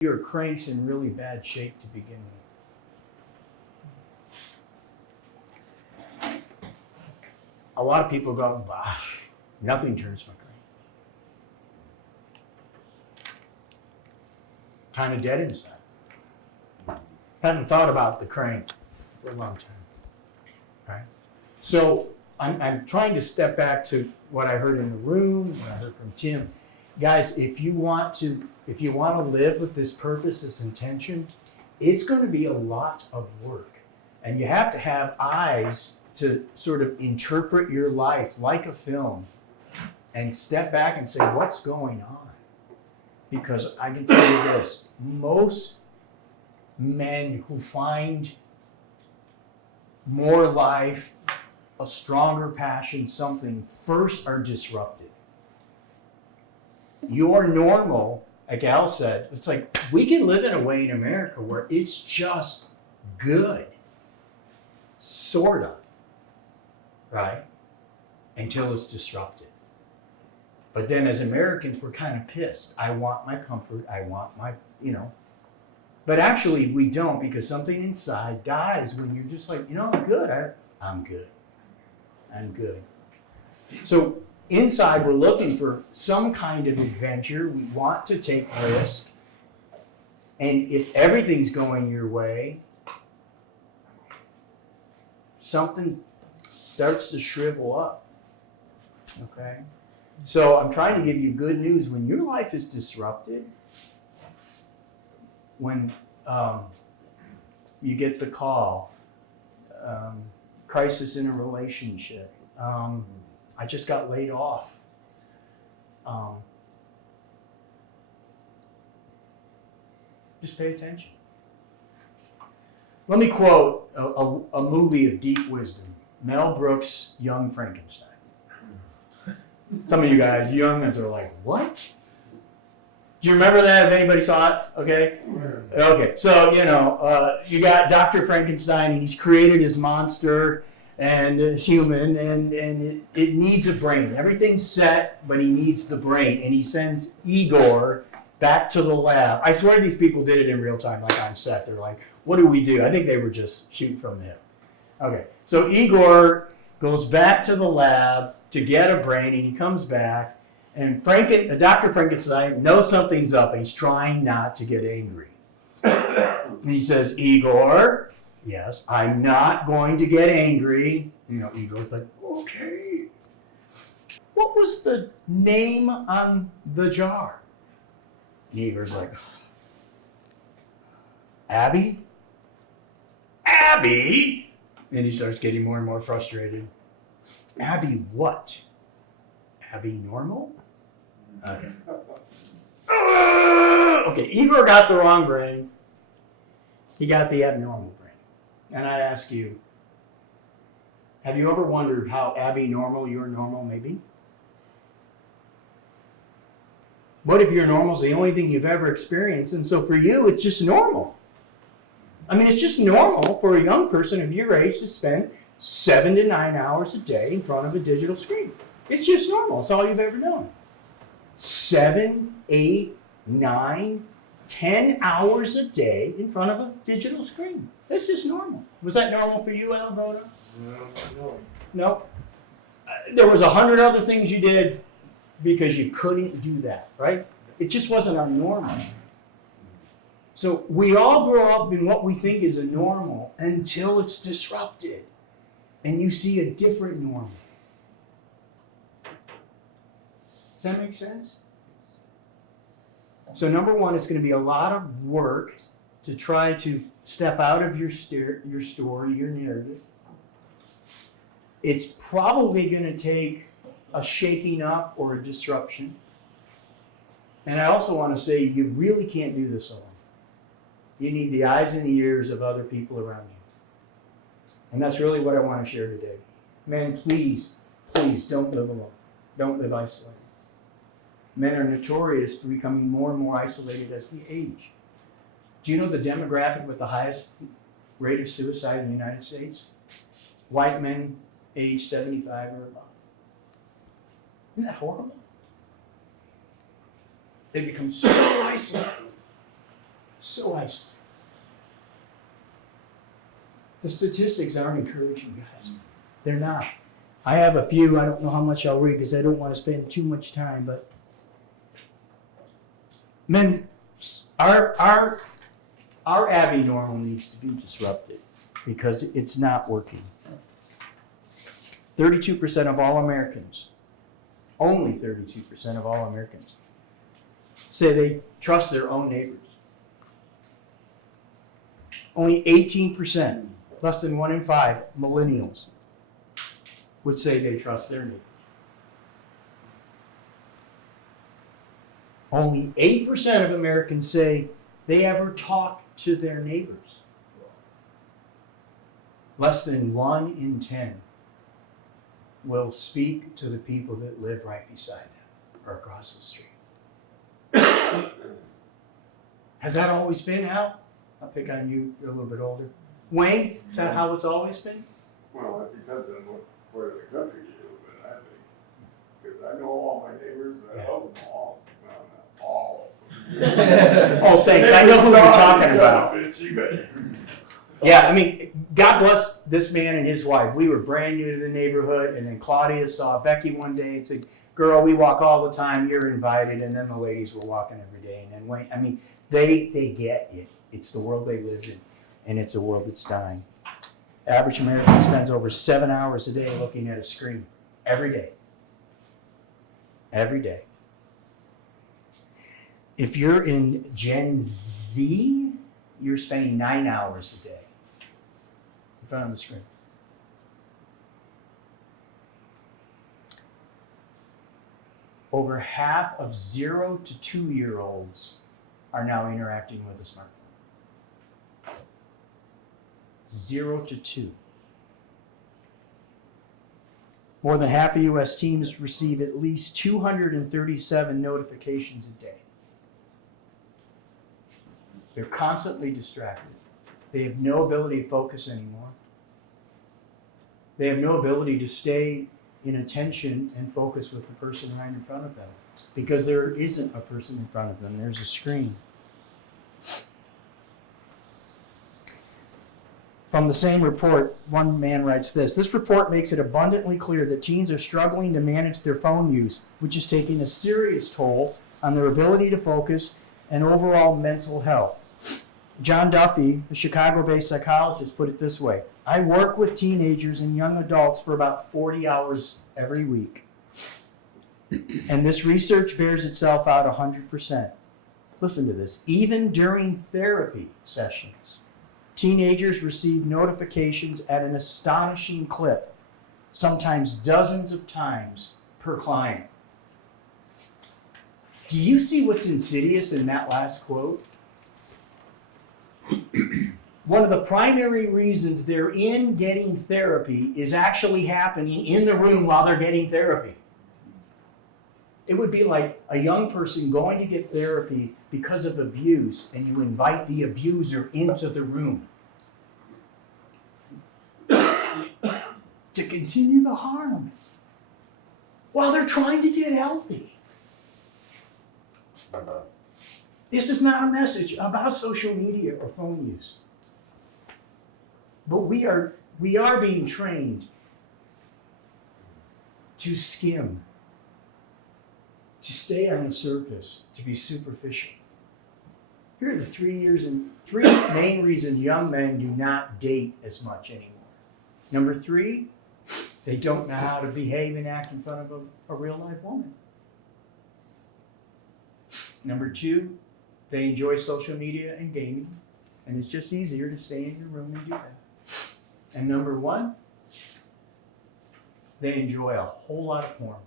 your crank's in really bad shape to begin with. A lot of people go, bah, nothing turns my crank. Kind of dead inside. Haven't thought about the crank for a long time. Right? So I'm trying to step back to what I heard in the room, what I heard from Tim. Guys, if you want to live with this purpose, this intention, it's going to be a lot of work. And you have to have eyes to sort of interpret your life like a film and step back and say, what's going on? Because I can tell you this, most men who find more life, a stronger passion, something, first are disrupted. Your normal, like Al said, it's like we can live in a way in America where it's just good, sort of, right? Until it's disrupted. But then as Americans, we're kind of pissed. I want my comfort, I want my, But actually we don't, because something inside dies when you're just like, I'm good, I'm good. I'm good. So inside, we're looking for some kind of adventure. We want to take risk. And if everything's going your way, something starts to shrivel up. Okay? So I'm trying to give you good news. When your life is disrupted, when you get the call, crisis in a relationship, I just got laid off. Just pay attention. Let me quote a movie of deep wisdom, Mel Brooks' Young Frankenstein. Some of you guys, young ones, are like, what? Do you remember that? If anybody saw it? Okay. Okay. So, you got Dr. Frankenstein, and he's created his monster and his human, and it needs a brain. Everything's set, but he needs the brain. And he sends Igor back to the lab. I swear these people did it in real time, like on set. They're like, what do we do? I think they were just shooting from the hip. Okay. So Igor goes back to the lab to get a brain, and he comes back. And Dr. Frankenstein knows something's up, and he's trying not to get angry. And he says, Igor, yes, I'm not going to get angry. Igor's like, okay. What was the name on the jar? And Igor's like, Abby? Abby? And he starts getting more and more frustrated. Abby what? Abby normal? Okay. Okay, Igor got the wrong brain. He got the abnormal brain. And I ask you, have you ever wondered how abnormal your normal may be? What if your normal is the only thing you've ever experienced, and so for you, it's just normal? I mean, it's just normal for a young person of your age to spend 7 to 9 hours a day in front of a digital screen. It's just normal. It's all you've ever known. 7, 8, 9, 10 hours a day in front of a digital screen. That's just normal. Was that normal for you, Alberto? No. There was 100 other things you did because you couldn't do that, right? It just wasn't our normal. So we all grow up in what we think is a normal until it's disrupted. And you see a different normal. Does that make sense? So number one, it's going to be a lot of work to try to step out of your story, your narrative. It's probably going to take a shaking up or a disruption. And I also want to say you really can't do this alone. You need the eyes and the ears of other people around you. And that's really what I want to share today. Men, please, please don't live alone. Don't live isolated. Men are notorious for becoming more and more isolated as we age. Do you know the demographic with the highest rate of suicide in the United States? White men age 75 or above. Isn't that horrible? They become so isolated. So isolated. The statistics aren't encouraging, guys. They're not. I have a few. I don't know how much I'll read because I don't want to spend too much time. But men, our Abbey normal needs to be disrupted because it's not working. 32% of all Americans, only 32% of all Americans, say they trust their own neighbors. Only 18%, less than 1 in 5 millennials, would say they trust their neighbor. Only 8% of Americans say they ever talk to their neighbors. Less than 1 in 10 will speak to the people that live right beside them or across the street. Has that always been how? I'll pick on you, you're a little bit older. Wayne, is that how it's always been? Well, it depends on what part of the country you live in, I think. Because I know all my neighbors, and I love them all. Well, not all. Oh, thanks. I know who you're talking about. Yeah, I mean, God bless this man and his wife. We were brand new to the neighborhood, and then Claudia saw Becky one day and said, "Girl, we walk all the time. You're invited." And then the ladies were walking every day. And then Wayne, I mean, they get it. It's the world they live in, and it's a world that's dying. Average American spends over 7 hours a day looking at a screen. Every day. Every day. If you're in Gen Z, you're spending 9 hours a day in front of the screen. Over half of 0 to 2-year-olds are now interacting with a smartphone. 0 to 2. More than half of U.S. teens receive at least 237 notifications a day. They're constantly distracted. They have no ability to focus anymore. They have no ability to stay in attention and focus with the person right in front of them because there isn't a person in front of them. There's a screen. From the same report, one man writes this: "This report makes it abundantly clear that teens are struggling to manage their phone use, which is taking a serious toll on their ability to focus and overall mental health." John Duffy, a Chicago-based psychologist, put it this way: "I work with teenagers and young adults for about 40 hours every week. And this research bears itself out 100%. Listen to this. Even during therapy sessions, teenagers receive notifications at an astonishing clip, sometimes dozens of times per client." Do you see what's insidious in that last quote? One of the primary reasons they're in getting therapy is actually happening in the room while they're getting therapy. It would be like a young person going to get therapy because of abuse, and you invite the abuser into the room to continue the harm while they're trying to get healthy. This is not a message about social media or phone use. But we are being trained to skim, to stay on the surface, to be superficial. Here are the 3 main reasons young men do not date as much anymore. Number 3, they don't know how to behave and act in front of a real life woman. Number 2, they enjoy social media and gaming, and it's just easier to stay in your room and do that. And number 1, they enjoy a whole lot of porn.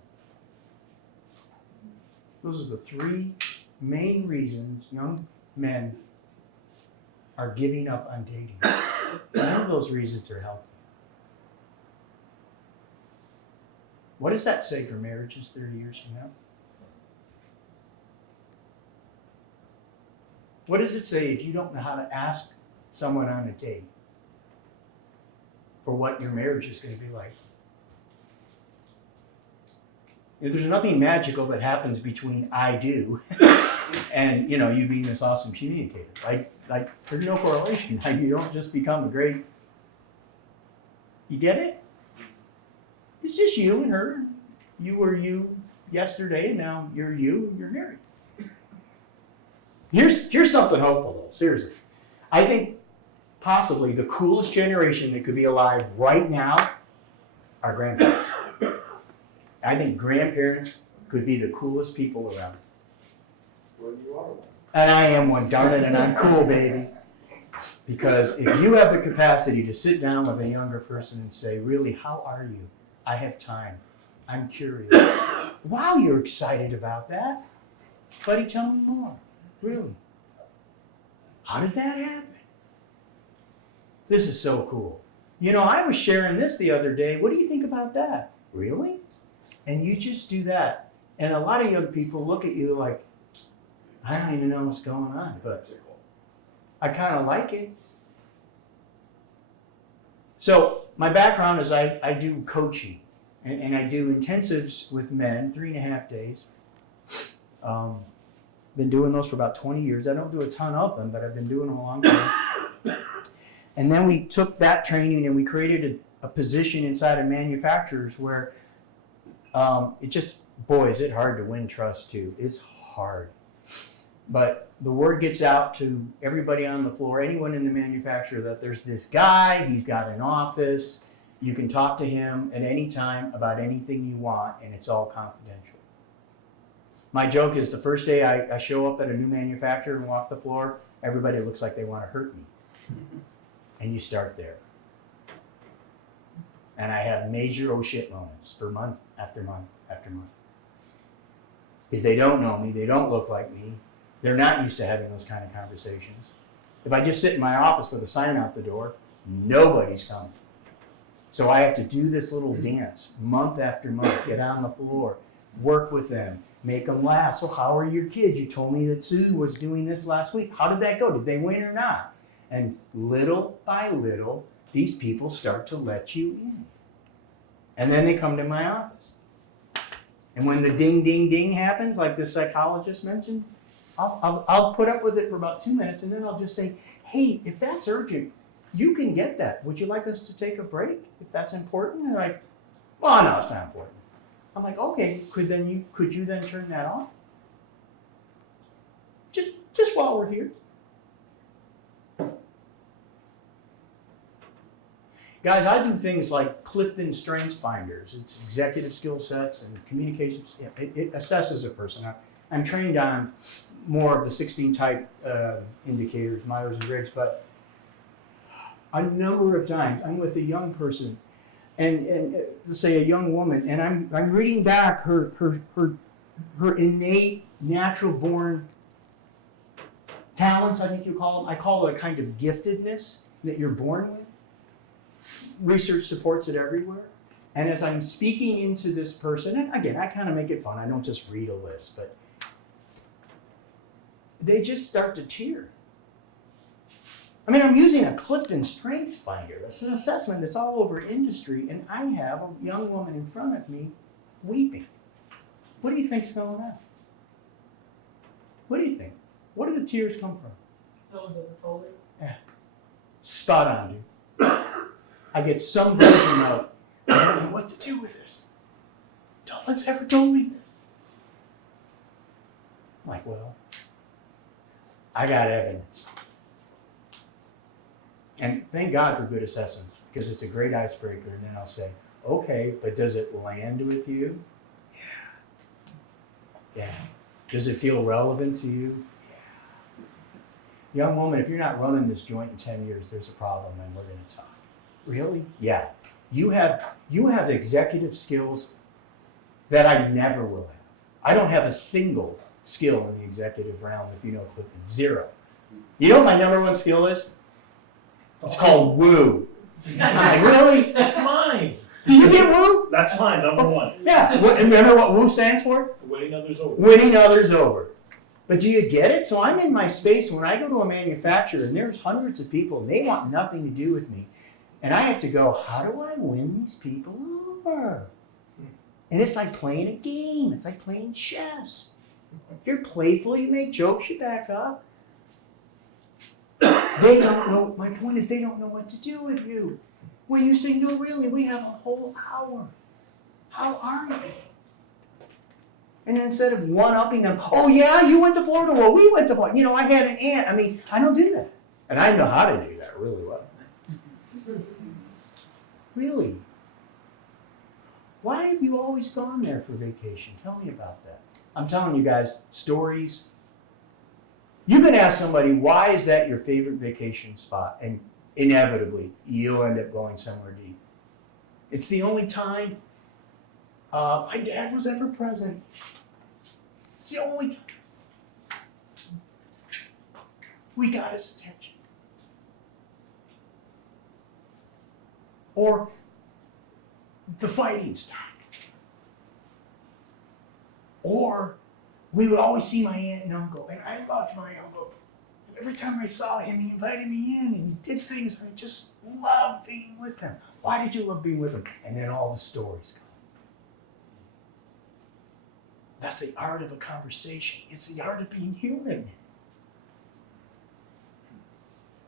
Those are the 3 main reasons young men are giving up on dating. None of those reasons are healthy. What does that say for marriages 30 years from now? What does it say if you don't know how to ask someone on a date for what your marriage is going to be like? If there's nothing magical that happens between "I do" And, you know, you being this awesome communicator. Like there's no correlation. Like, you don't just become a great, you get it? It's just you and her. You were you yesterday, and now you're you, and you're married. Here's something hopeful, though, seriously. I think possibly the coolest generation that could be alive right now are grandparents. I think grandparents could be the coolest people around. Well, you are one. And I am one, darn it, and I'm cool, baby. Because if you have the capacity to sit down with a younger person and say, really, how are you? I have time. I'm curious. Wow, you're excited about that. Buddy, tell me more. Really. How did that happen? This is so cool. You know, I was sharing this the other day. What do you think about that? Really? And you just do that. And a lot of young people look at you like, I don't even know what's going on, but I kind of like it. So my background is I do coaching, and I do intensives with men, 3.5 days. Been doing those for about 20 years. I don't do a ton of them, but I've been doing them a long time. And then we took that training and we created a position inside of manufacturers where it just, boy, is it hard to win trust too. It's hard. But the word gets out to everybody on the floor, anyone in the manufacturer, that there's this guy, he's got an office, you can talk to him at any time about anything you want, and it's all confidential. My joke is the first day I show up at a new manufacturer and walk the floor, everybody looks like they want to hurt me. And you start there. And I have major oh shit moments for month after month after month. Because they don't know me, they don't look like me, they're not used to having those kind of conversations. If I just sit in my office with a sign out the door, nobody's coming. So I have to do this little dance month after month, get on the floor, work with them, make them laugh. So how are your kids? You told me that Sue was doing this last week. How did that go? Did they win or not? And little by little, these people start to let you in. And then they come to my office. And when the ding, ding, ding happens, like the psychologist mentioned, I'll put up with it for about 2 minutes, and then I'll just say, hey, if that's urgent, you can get that. Would you like us to take a break if that's important? And they're like, well, no, it's not important. I'm like, okay, could you then turn that off? Just while we're here. Guys, I do things like Clifton Strengths Finders. It's executive skill sets and communications. It assesses a person. I'm trained on more of the 16 type indicators, Myers and Briggs, but a number of times I'm with a young person and let's say a young woman, and I'm reading back her innate, natural born talents, I think you call them. I call it a kind of giftedness that you're born with. Research supports it everywhere. And as I'm speaking into this person, and again, I kind of make it fun. I don't just read a list, but they just start to tear. I mean, I'm using a Clifton Strengths Finder. It's an assessment that's all over industry, and I have a young woman in front of me weeping. What do you think's going on? What do you think? What do the tears come from? No one's ever told her. Yeah. Spot on, dude. I get some version of, I don't know what to do with this. No one's ever told me this. I'm like, well, I got evidence. And thank God for good assessments, because it's a great icebreaker. And then I'll say, okay, but does it land with you? Yeah. Does it feel relevant to you? Yeah. Young woman, if you're not running this joint in 10 years, there's a problem, and we're going to talk. Really? Yeah. You have executive skills that I never will have. I don't have a single skill in the executive realm, if you know Clifton. Zero. You know what my number one skill is? It's called woo. I'm like, really? That's mine. Do you get woo? That's mine, number one. Yeah. Remember what woo stands for? Winning others over. Winning others over. But do you get it? So I'm in my space when I go to a manufacturer and there's hundreds of people and they want nothing to do with me. And I have to go, how do I win these people over? And it's like playing a game. It's like playing chess. You're playful, you make jokes, you back up. They don't know, my point is they don't know what to do with you. When you say, no, really, we have a whole hour. How are you? And instead of one-upping them, oh yeah, you went to Florida, well, we went to Florida. You know, I had an aunt. I mean, I don't do that. And I know how to do that really well. Really? Why have you always gone there for vacation? Tell me about that. I'm telling you guys, stories. You can ask somebody, why is that your favorite vacation spot? And inevitably, you'll end up going somewhere deep. It's the only time my dad was ever present. It's the only time we got his attention. Or the fighting stopped. Or we would always see my aunt and uncle, and I loved my uncle. And every time I saw him, he invited me in and did things, and I just loved being with him. Why did you love being with him? And then all the stories come. That's the art of a conversation. It's the art of being human.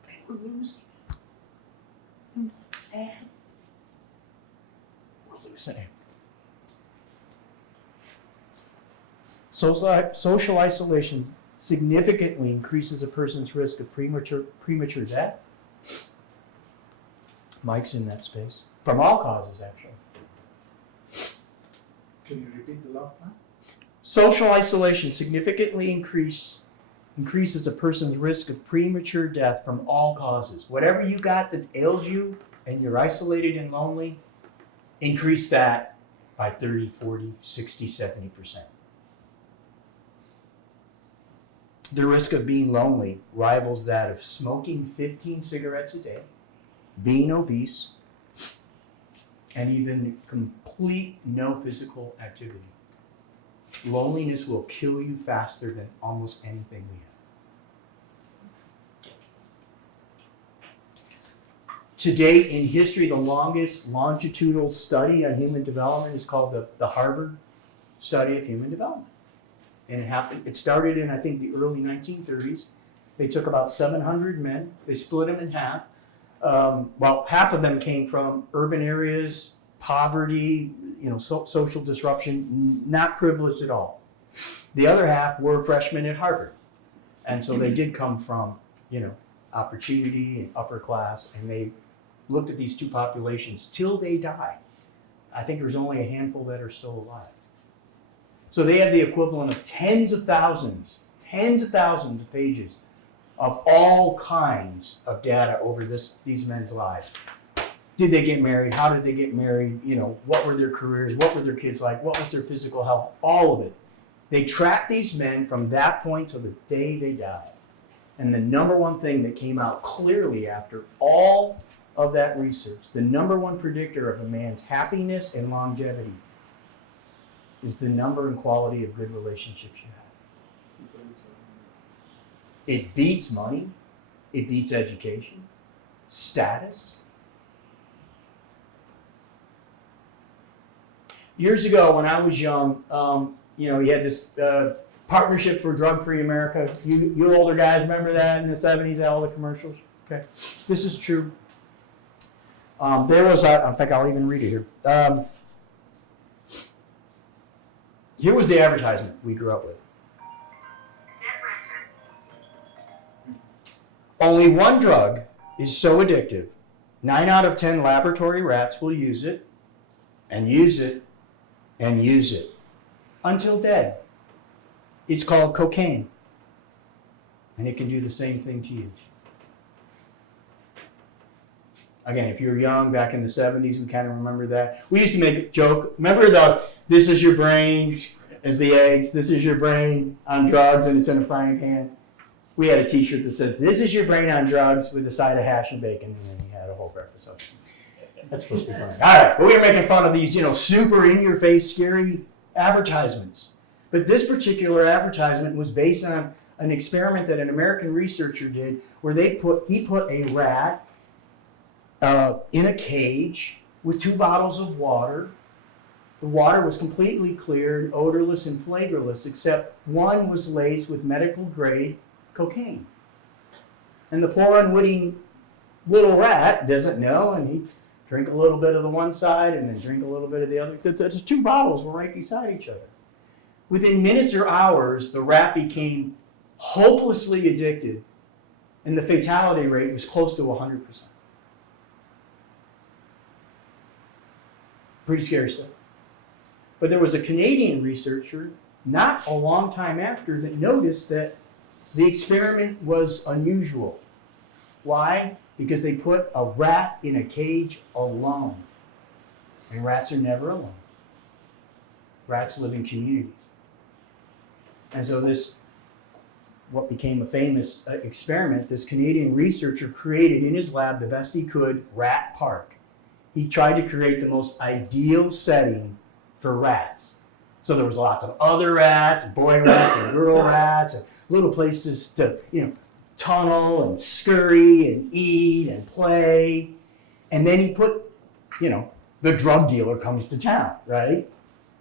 And we're losing it. Isn't that sad? We're losing it. Social isolation significantly increases a person's risk of premature death. Mike's in that space. From all causes, actually. Can you repeat the last line? Social isolation significantly increases a person's risk of premature death from all causes. Whatever you got that ails you and you're isolated and lonely, increase that by 30, 40, 60, 70%. The risk of being lonely rivals that of smoking 15 cigarettes a day, being obese, and even complete no physical activity. Loneliness will kill you faster than almost anything we have. To date in history, the longest longitudinal study on human development is called the Harvard Study of Human Development. And it started in, I think, the early 1930s. They took about 700 men, they split them in half. Half of them came from urban areas, poverty, social disruption, not privileged at all. The other half were freshmen at Harvard. And so they did come from, opportunity and upper class, and they looked at these two populations till they died. I think there's only a handful that are still alive. So they have the equivalent of tens of thousands of pages of all kinds of data over these men's lives. Did they get married? How did they get married? What were their careers? What were their kids like? What was their physical health? All of it. They tracked these men from that point to the day they died. And the number one thing that came out clearly after all of that research, the number one predictor of a man's happiness and longevity is the number and quality of good relationships you have. It beats money. It beats education, status. Years ago, when I was young, you had this Partnership for Drug-Free America. You older guys remember that in the 70s, all the commercials? Okay, this is true. There was, in fact, I'll even read it here. Here was the advertisement we grew up with. Only one drug is so addictive, 9 out of 10 laboratory rats will use it, and use it, and use it, until dead. It's called cocaine, and it can do the same thing to you. Again, if you're young, back in the 70s, we kind of remember that. We used to make a joke. Remember this is your brain as the eggs, this is your brain on drugs, and it's in a frying pan? We had a t-shirt that said, this is your brain on drugs with a side of hash and bacon, and then we had a whole breakfast. So that's supposed to be funny. All right, but we were making fun of these, super in-your-face, scary advertisements. But this particular advertisement was based on an experiment that an American researcher did where he put a rat in a cage with 2 bottles of water The water was completely clear and odorless and flavorless, except one was laced with medical grade cocaine. And the poor unwitting little rat doesn't know, and he drink a little bit of the one side and then drink a little bit of the other. The two bottles were right beside each other. Within minutes or hours, the rat became hopelessly addicted, and the fatality rate was close to 100%. Pretty scary stuff. But there was a Canadian researcher not a long time after that noticed that the experiment was unusual. Why? Because they put a rat in a cage alone. And rats are never alone. Rats live in communities. And so this, what became a famous experiment, this Canadian researcher created in his lab the best he could, Rat Park. He tried to create the most ideal setting for rats. So there was lots of other rats, boy rats and girl rats, and little places to, tunnel and scurry and eat and play. And then he put, the drug dealer comes to town, right?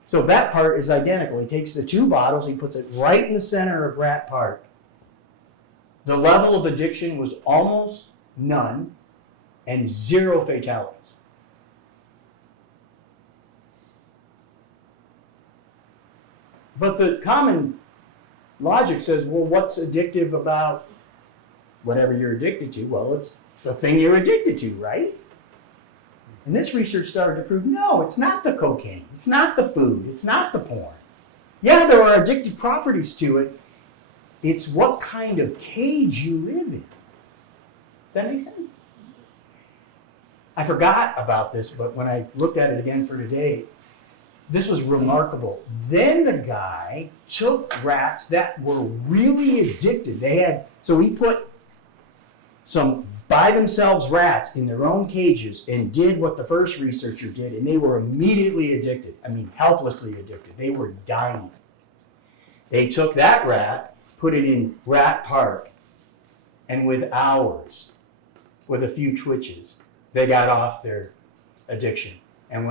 So that part is identical. He takes the two bottles, he puts it right in the center of Rat Park. The level of addiction was almost none and 0 fatalities. But the common logic says, well, what's addictive about whatever you're addicted to? Well, it's the thing you're addicted to, right? And this research started to prove, no, it's not the cocaine. It's not the food. It's not the porn. Yeah, there are addictive properties to it. It's what kind of cage you live in. Does that make sense? I forgot about this, but when I looked at it again for today, this was remarkable. Then the guy took rats that were really addicted. So he put some by themselves rats in their own cages and did what the first researcher did, and they were immediately addicted. I mean, helplessly addicted. They were dying. They took that rat, put it in Rat Park, and with hours, with a few twitches, they got off their addiction and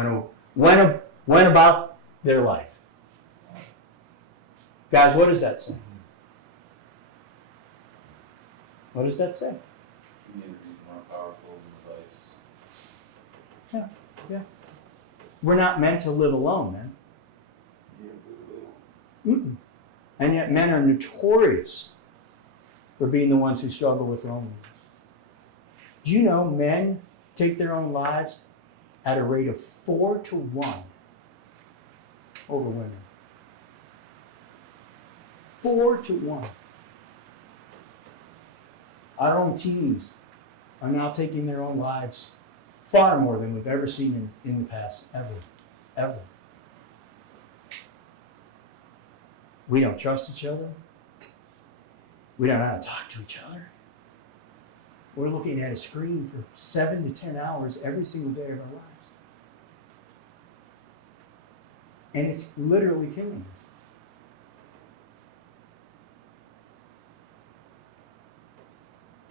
went about their life. Guys, what does that say? What does that say? Community is more powerful than vice. Yeah. We're not meant to live alone, man. Mm-mm. And yet men are notorious for being the ones who struggle with loneliness. Do you know men take their own lives at a rate of 4-to-1 over women? 4-to-1. Our own teens are now taking their own lives far more than we've ever seen in the past, ever. We don't trust each other. We don't know how to talk to each other. We're looking at a screen for 7 to 10 hours every single day of our lives. And it's literally killing us.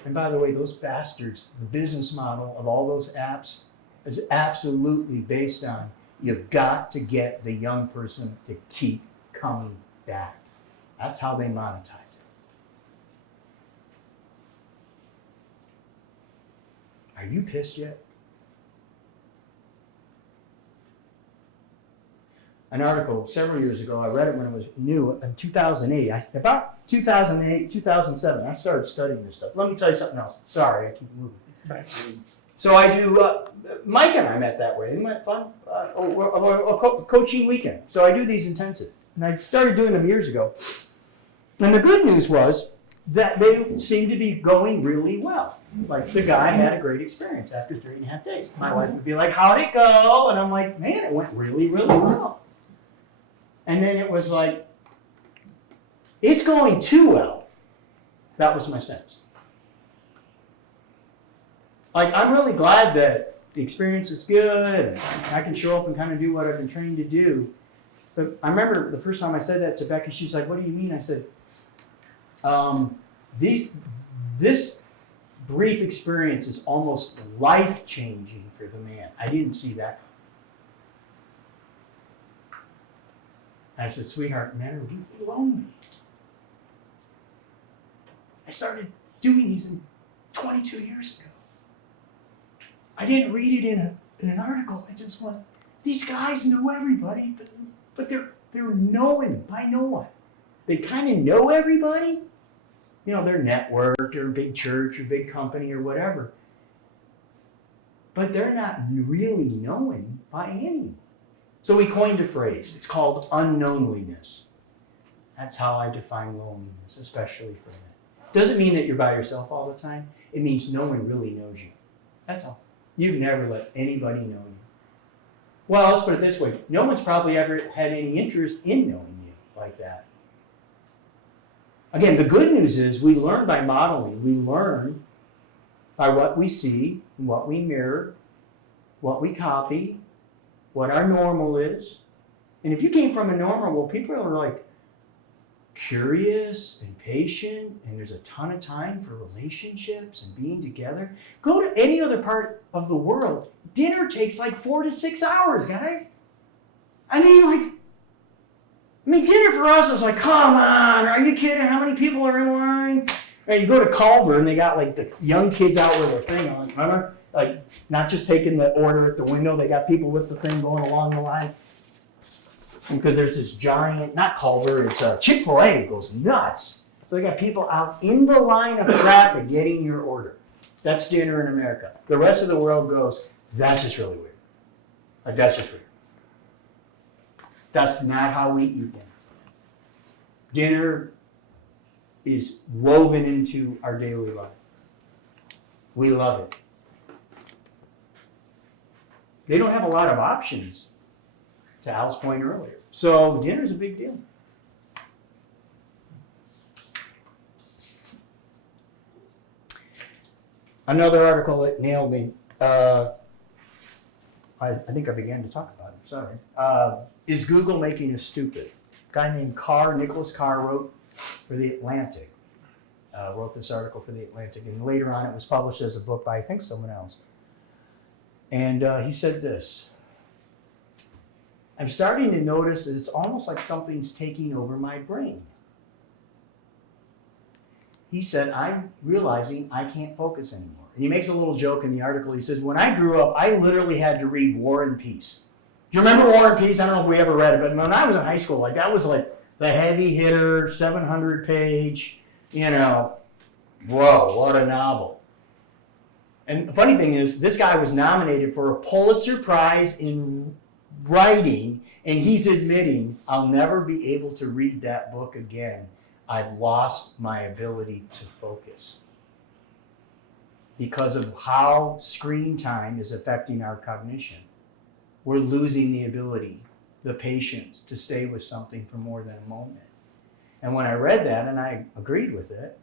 And by the way, those bastards, the business model of all those apps is absolutely based on you've got to get the young person to keep coming back. That's how they monetize it. Are you pissed yet? An article several years ago, I read it when it was new, in 2008. About 2008, 2007, I started studying this stuff. Let me tell you something else. Sorry, I keep moving. So I do, Mike and I met that way. Isn't that fun? A coaching weekend. So I do these intensive. And I started doing them years ago. And the good news was that they seemed to be going really well. Like the guy had a great experience after 3.5 days. My wife would be like, how'd it go? And I'm like, man, it went really, really well. And then it was like, it's going too well. That was my sense. Like, I'm really glad that the experience is good and I can show up and kind of do what I've been trained to do. But I remember the first time I said that to Becky, she's like, what do you mean? I said, this brief experience is almost life-changing for the man. I didn't see that. And I said, sweetheart, men are really lonely. I started doing these 22 years ago. I didn't read it in an article. I just went, these guys know everybody, but they're known by no one. They kind of know everybody. You know, they're networked or a big church or big company or whatever. But they're not really known by anyone. So we coined a phrase. It's called unknownliness. That's how I define loneliness, especially for men. Doesn't mean that you're by yourself all the time. It means no one really knows you. That's all. You've never let anybody know you. Well, let's put it this way. No one's probably ever had any interest in knowing you like that. Again, the good news is we learn by modeling. We learn by what we see, what we mirror, what we copy, what our normal is. And if you came from a normal, well, people are like curious and patient, and there's a ton of time for relationships and being together. Go to any other part of the world. Dinner takes like 4 to 6 hours, guys. Dinner for us is like, come on, are you kidding? How many people are in line? And you go to Culver and they got like the young kids out with a thing on, remember? Like not just taking the order at the window, they got people with the thing going along the line. Because there's this giant, not Culver, it's Chick-fil-A goes nuts. So they got people out in the line of traffic getting your order. That's dinner in America. The rest of the world goes, that's just really weird. Like that's just weird. That's not how we eat dinner. Dinner is woven into our daily life. We love it. They don't have a lot of options, to Al's point earlier. So dinner's a big deal. Another article that nailed me, I think I began to talk about it, sorry. Is Google making us stupid? A guy named Nicholas Carr wrote for The Atlantic. Wrote this article for The Atlantic, and later on it was published as a book by, I think, someone else. And he said this: I'm starting to notice that it's almost like something's taking over my brain. He said, I'm realizing I can't focus anymore. And he makes a little joke in the article. He says, when I grew up, I literally had to read War and Peace. Do you remember War and Peace? I don't know if we ever read it, but when I was in high school, like that was like the heavy hitter, 700 page, whoa, what a novel. And the funny thing is, this guy was nominated for a Pulitzer Prize in writing, and he's admitting, I'll never be able to read that book again. I've lost my ability to focus because of how screen time is affecting our cognition. We're losing the ability, the patience to stay with something for more than a moment. And when I read that, and I agreed with it,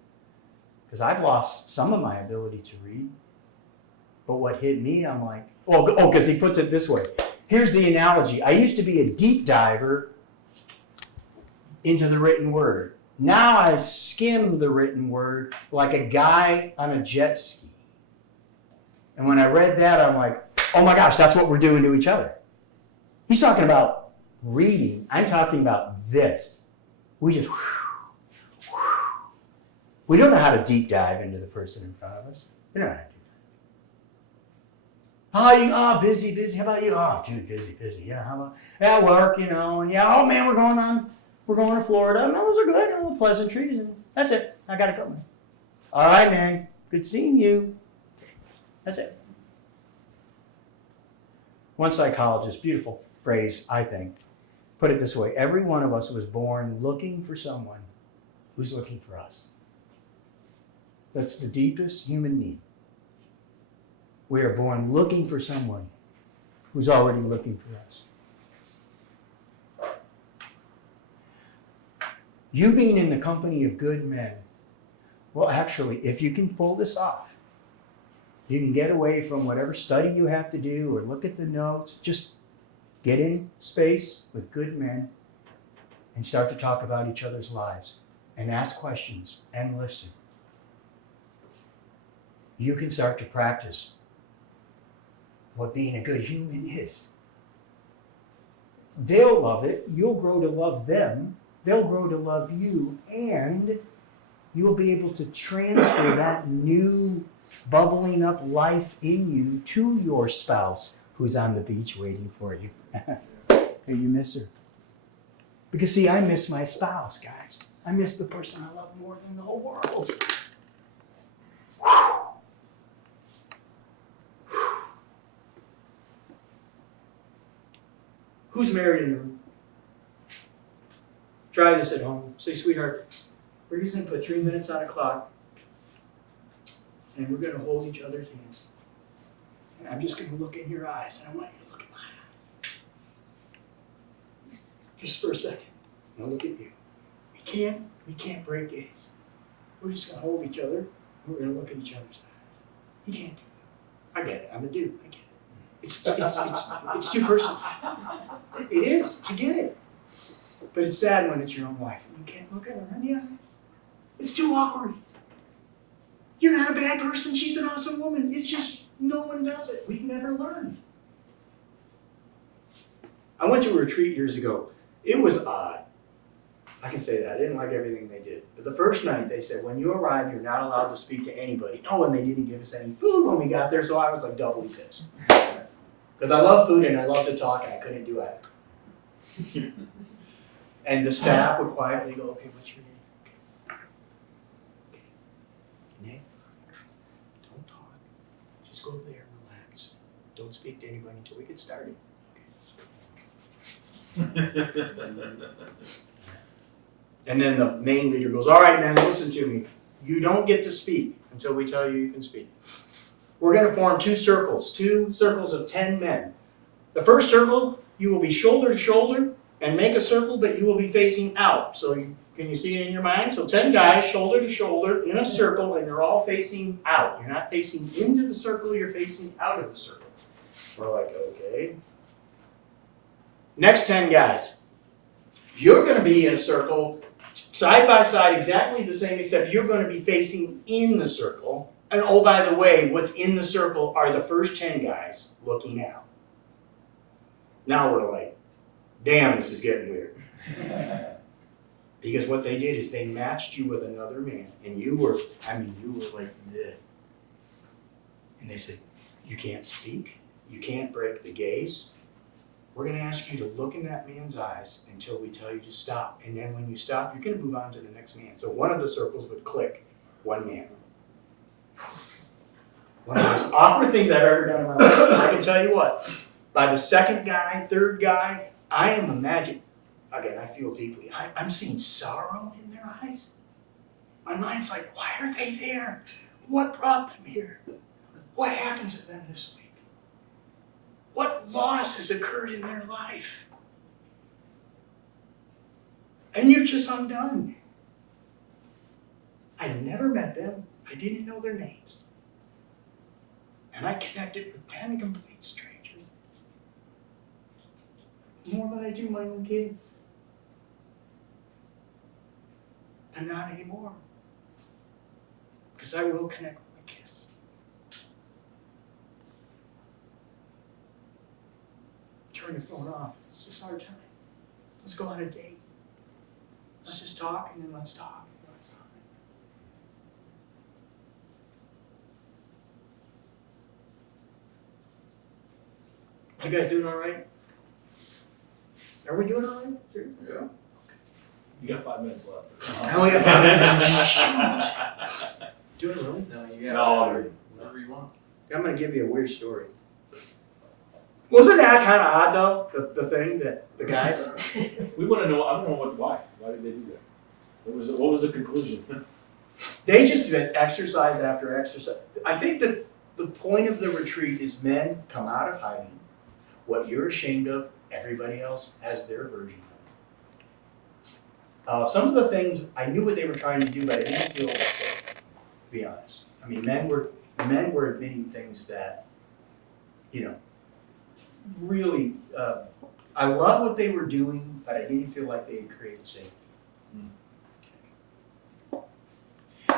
because I've lost some of my ability to read, but what hit me, I'm like, because he puts it this way. Here's the analogy. I used to be a deep diver into the written word. Now I skim the written word like a guy on a jet ski. And when I read that, I'm like, oh my gosh, that's what we're doing to each other. He's talking about reading. I'm talking about this. We just, we don't know how to deep dive into the person in front of us. We don't know how to do that. How are you? Oh, busy. How about you? Oh, dude, busy. Yeah, how about, yeah, work, and yeah, oh man, we're going to Florida. And those are good, all the pleasantries, and that's it. I got to go, man. All right, man. Good seeing you. That's it. One psychologist, beautiful phrase, I think, put it this way. Every one of us was born looking for someone who's looking for us. That's the deepest human need. We are born looking for someone who's already looking for us. You being in the company of good men, well, actually, if you can pull this off, you can get away from whatever study you have to do or look at the notes. Just get in space with good men and start to talk about each other's lives and ask questions and listen. You can start to practice what being a good human is. they'll love it, you'll grow to love them, they'll grow to love you, and you'll be able to transfer that new bubbling up life in you to your spouse who's on the beach waiting for you. Hey, you miss her. Because see, I miss my spouse, guys. I miss the person I love more than the whole world. Who's married in the room? Try this at home. Say, sweetheart, we're just going to put 3 minutes on a clock, and we're going to hold each other's hands. And I'm just going to look in your eyes, and I want you to look in my eyes. Just for a second. Now look at you. We can't break gaze. We're just going to hold each other, and we're going to look at each other's eyes. You can't do that. I get it. I'm a dude. I get it. It's too personal. It is. I get it. But it's sad when it's your own wife and you can't look at her in the eyes. It's too awkward. You're not a bad person. She's an awesome woman. It's just no one does it. We've never learned. I went to a retreat years ago. It was odd. I can say that. I didn't like everything they did. But the first night they said, when you arrive, you're not allowed to speak to anybody. No, and they didn't give us any food when we got there, so I was like doubly pissed. Because I love food and I love to talk and I couldn't do it. And the staff would quietly go, okay, what's your name? Okay. Name? Don't talk. Just go there and relax. Don't speak to anybody until we get started. And then the main leader goes, all right, man, listen to me. You don't get to speak until we tell you you can speak. We're going to form two circles of 10 men. The first circle, you will be shoulder to shoulder and make a circle, but you will be facing out. So can you see it in your mind? So 10 guys, shoulder to shoulder, in a circle, and you're all facing out. You're not facing into the circle, you're facing out of the circle. We're like, okay. Next 10 guys. You're going to be in a circle, side by side, exactly the same, except you're going to be facing in the circle. And oh, by the way, what's in the circle are the first 10 guys looking out. Now we're like, damn, this is getting weird. Because what they did is they matched you with another man, and you were like this. And they said, you can't speak, you can't break the gaze. We're going to ask you to look in that man's eyes until we tell you to stop. And then when you stop, you're going to move on to the next man. So one of the circles would click, one man. One of the most awkward things I've ever done in my life. I can tell you what, by the second guy, third guy, I am imagining, again, I feel deeply, I'm seeing sorrow in their eyes. My mind's like, why are they there? What brought them here? What happened to them this week? What loss has occurred in their life? And you're just undone. I never met them. I didn't know their names. And I connected with 10 complete strangers. More than I do my own kids. But not anymore. Because I will connect with my kids. Turn your phone off. It's just our time. Let's go on a date. Let's just talk and then let's talk. You guys doing all right? Are we doing all right? Sure. Yeah. You got 5 minutes left. I only got 5 minutes. Shoot. Doing really? No, you got No. whatever you want. I'm going to give you a weird story. Wasn't that kind of odd, though? The thing that the guys. We want to know. I don't know why. Why did they do that? What was the conclusion? They just did exercise after exercise. I think that the point of the retreat is men come out of hiding. What you're ashamed of, everybody else has their version of it. Some of the things, I knew what they were trying to do, but I didn't feel that safe, to be honest. I mean, men were admitting things that, really, I love what they were doing, but I didn't feel like they had created safety.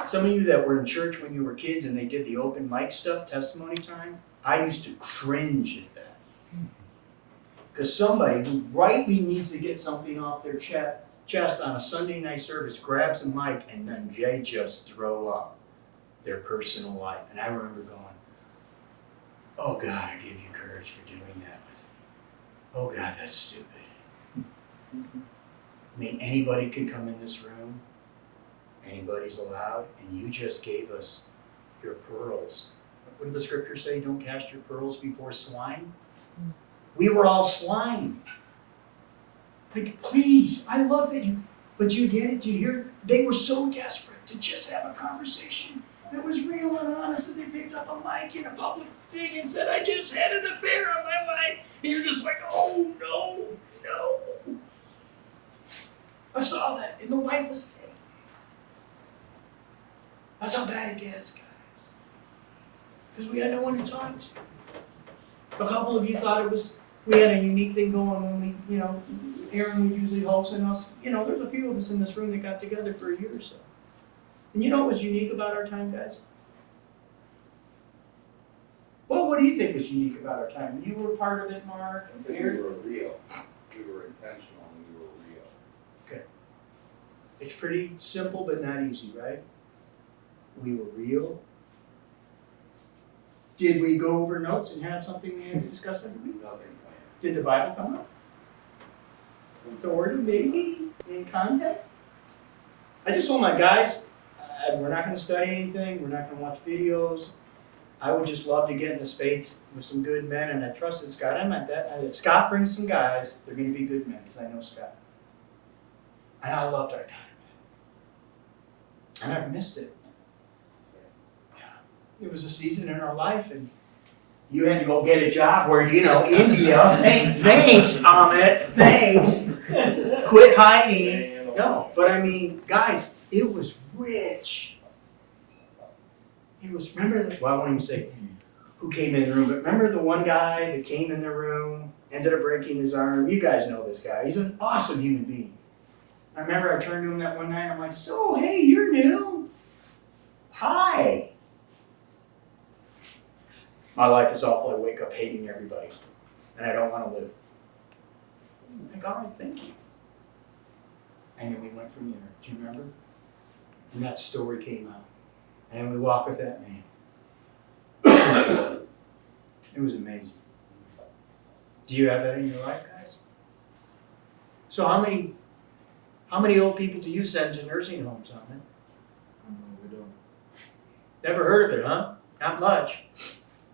Some of you that were in church when you were kids and they did the open mic stuff, testimony time, I used to cringe at that. Because somebody who rightly needs to get something off their chest on a Sunday night service grabs a mic and then they just throw up their personal life. And I remember going, oh God, I give you courage for doing that. But, oh God, that's stupid. I mean, anybody can come in this room. Anybody's allowed. And you just gave us your pearls. What did the scripture say? Don't cast your pearls before swine. We were all swine. Like, please, I love that you, but you get it, you hear? They were so desperate to just have a conversation that was real and honest that they picked up a mic in a public thing and said, I just had an affair on my wife. And you're just like, oh no, no. I saw that, and the wife was sitting there. That's how bad it gets, guys. Because we had no one to talk to. A couple of you thought we had a unique thing going when we, Aaron would usually host and us. There's a few of us in this room that got together for a year or so. And you know what was unique about our time, guys? Well, what do you think was unique about our time? You were part of it, Mark. We were real. We were intentional and we were real. Okay. It's pretty simple but not easy, right? We were real. Did we go over notes and have something we had to discuss every week? Nothing planned. Did the Bible come up? Sort of, maybe, in context? I just told my guys, we're not going to study anything, we're not going to watch videos. I would just love to get in the space with some good men, and I trusted Scott. I meant that. If Scott brings some guys, they're going to be good men, because I know Scott. And I loved our time. And I've missed it. Yeah. It was a season in our life, and you had to go get a job where, India. Hey, thanks, Amit. Thanks. Quit hiding. No, but I mean, guys, it was rich. It was, remember, well, I won't even say who came in the room, but remember the one guy that came in the room, ended up breaking his arm? You guys know this guy. He's an awesome human being. I remember I turned to him that one night, I'm like, so, hey, you're new? Hi. My life is awful. I wake up hating everybody, and I don't want to live. I'm like, all right, thank you. And then we went from there. Do you remember? And that story came out. And we walked with that man. It was amazing. Do you have that in your life, guys? So how many old people do you send to nursing homes on it? No, we don't. Never heard of it, huh? Not much.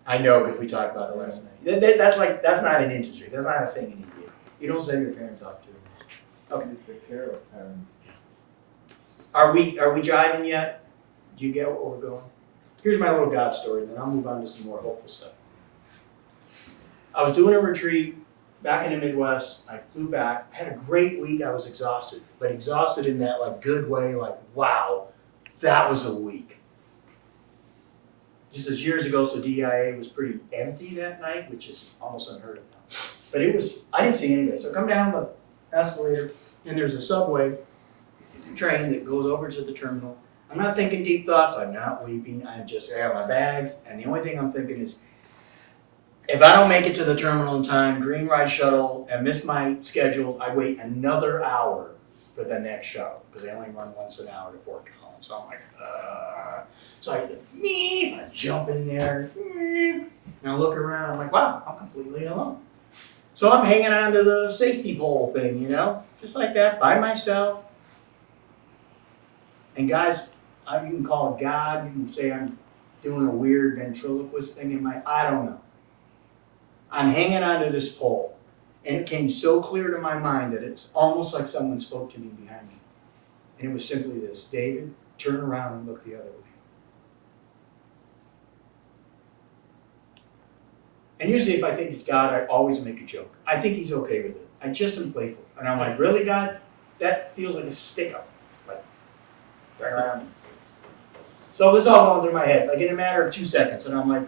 I know because we talked about it last night. That's not an industry. That's not a thing in India. You don't send your parents off to it. Okay. We take care of parents. Are we jiving yet? Do you get what we're going? Here's my little God story, then I'll move on to some more hopeful stuff. I was doing a retreat back in the Midwest. I flew back. I had a great week. I was exhausted, but exhausted in that good way, wow, that was a week. Just as years ago, so DIA was pretty empty that night, which is almost unheard of now. But I didn't see anybody. So I come down the escalator, and there's a subway train that goes over to the terminal. I'm not thinking deep thoughts. I'm not weeping. I have my bags, and the only thing I'm thinking is, if I don't make it to the terminal in time, green ride shuttle, and miss my schedule, I wait another hour for the next shuttle, because they only run once an hour to Fort Collins. So I'm like, So I jump in there, and I look around, I'm like, wow, I'm completely alone. So I'm hanging on to the safety pole thing, just like that, by myself. And guys, you can call it God, you can say I'm doing a weird ventriloquist thing I don't know. I'm hanging onto this pole, and it came so clear to my mind that it's almost like someone spoke to me behind me. And it was simply this: David, turn around and look the other way. And usually if I think it's God, I always make a joke. I think he's okay with it. I just am playful. And I'm like, really, God? That feels like a stick-up. Right around me. So this is all going through my head, in a matter of 2 seconds. And I'm like,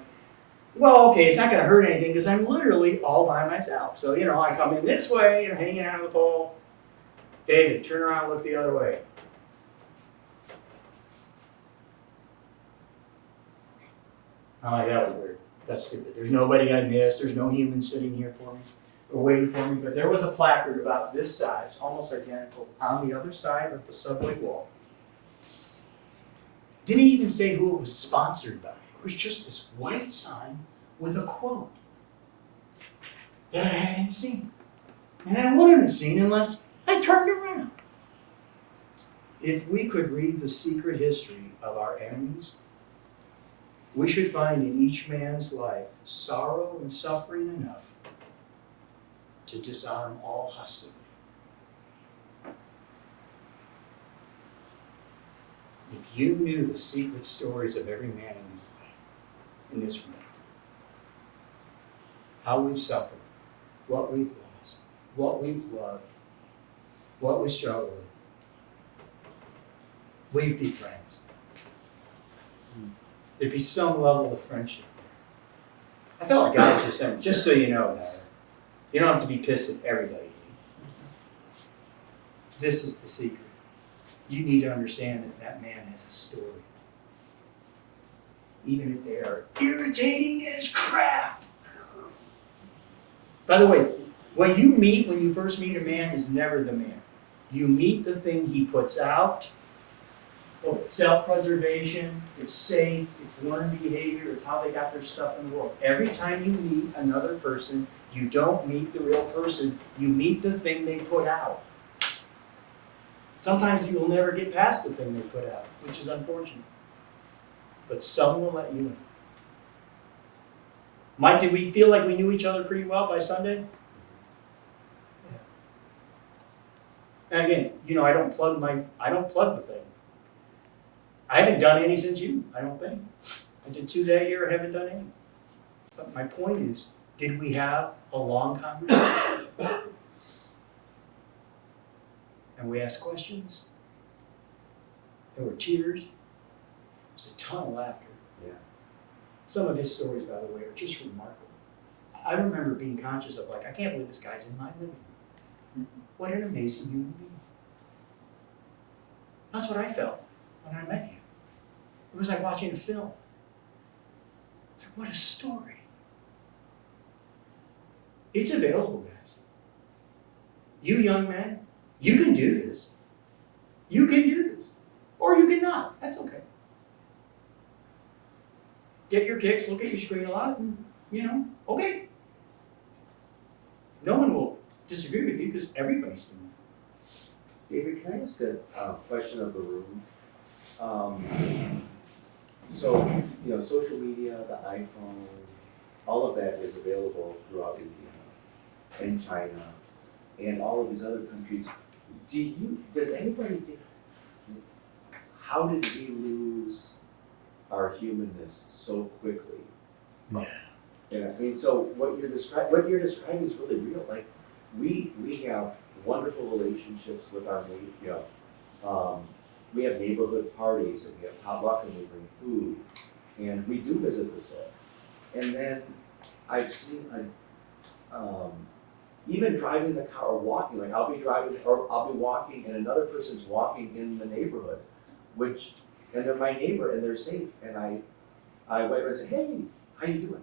well, okay, it's not going to hurt anything because I'm literally all by myself. So, I come in this way, hanging out on the pole. David, turn around and look the other way. I'm like, that was weird. That's stupid. There's nobody I missed. There's no human sitting here for me. were waiting for me, but there was a placard about this size, almost identical, on the other side of the subway wall. Didn't even say who it was sponsored by. It was just this white sign with a quote that I hadn't seen. And I wouldn't have seen unless I turned around. If we could read the secret history of our enemies, we should find in each man's life sorrow and suffering enough to disarm all hostility. If you knew the secret stories of every man in this life, in this room, how we've suffered, what we've lost, what we've loved, what we struggle with, we'd be friends. There'd be some level of friendship there. I felt like God was just saying, just so you know, Tyler, you don't have to be pissed at everybody. This is the secret. You need to understand that that man has a story. Even if they are irritating as crap. By the way, when you first meet a man, is never the man. You meet the thing he puts out. Oh, it's self-preservation, it's safe, it's learned behavior, it's how they got their stuff in the world. Every time you meet another person, you don't meet the real person, you meet the thing they put out. Sometimes you will never get past the thing they put out, which is unfortunate. But some will let you in. Mike, did we feel like we knew each other pretty well by Sunday? Yeah. And again, I don't plug the thing. I haven't done any since you, I don't think. I did 2 that year, I haven't done any. But my point is, did we have a long conversation? And we asked questions. There were tears. There was a ton of laughter. Yeah. Some of his stories, by the way, are just remarkable. I remember being conscious of I can't believe this guy's in my living room. What an amazing human being. That's what I felt when I met you. It was like watching a film. What a story. It's available, guys. You young men, you can do this. You can do this. Or you can not. That's okay. Get your kicks, look at your screen a lot, and, okay. No one will disagree with you because everybody's doing it. David, can I ask a question of the room? So, social media, the iPhone, all of that is available throughout India and China and all of these other countries. Does anybody think, how did we lose our humanness so quickly? Yeah. And I mean, so what you're describing is really real. Like, we have wonderful relationships with our we have neighborhood parties and we have potluck and we bring food and we do visit the sick. And then I've seen even driving the car or walking, like I'll be driving or I'll be walking and another person's walking in the neighborhood, and they're my neighbor and they're safe. And I wait and say, hey, how you doing?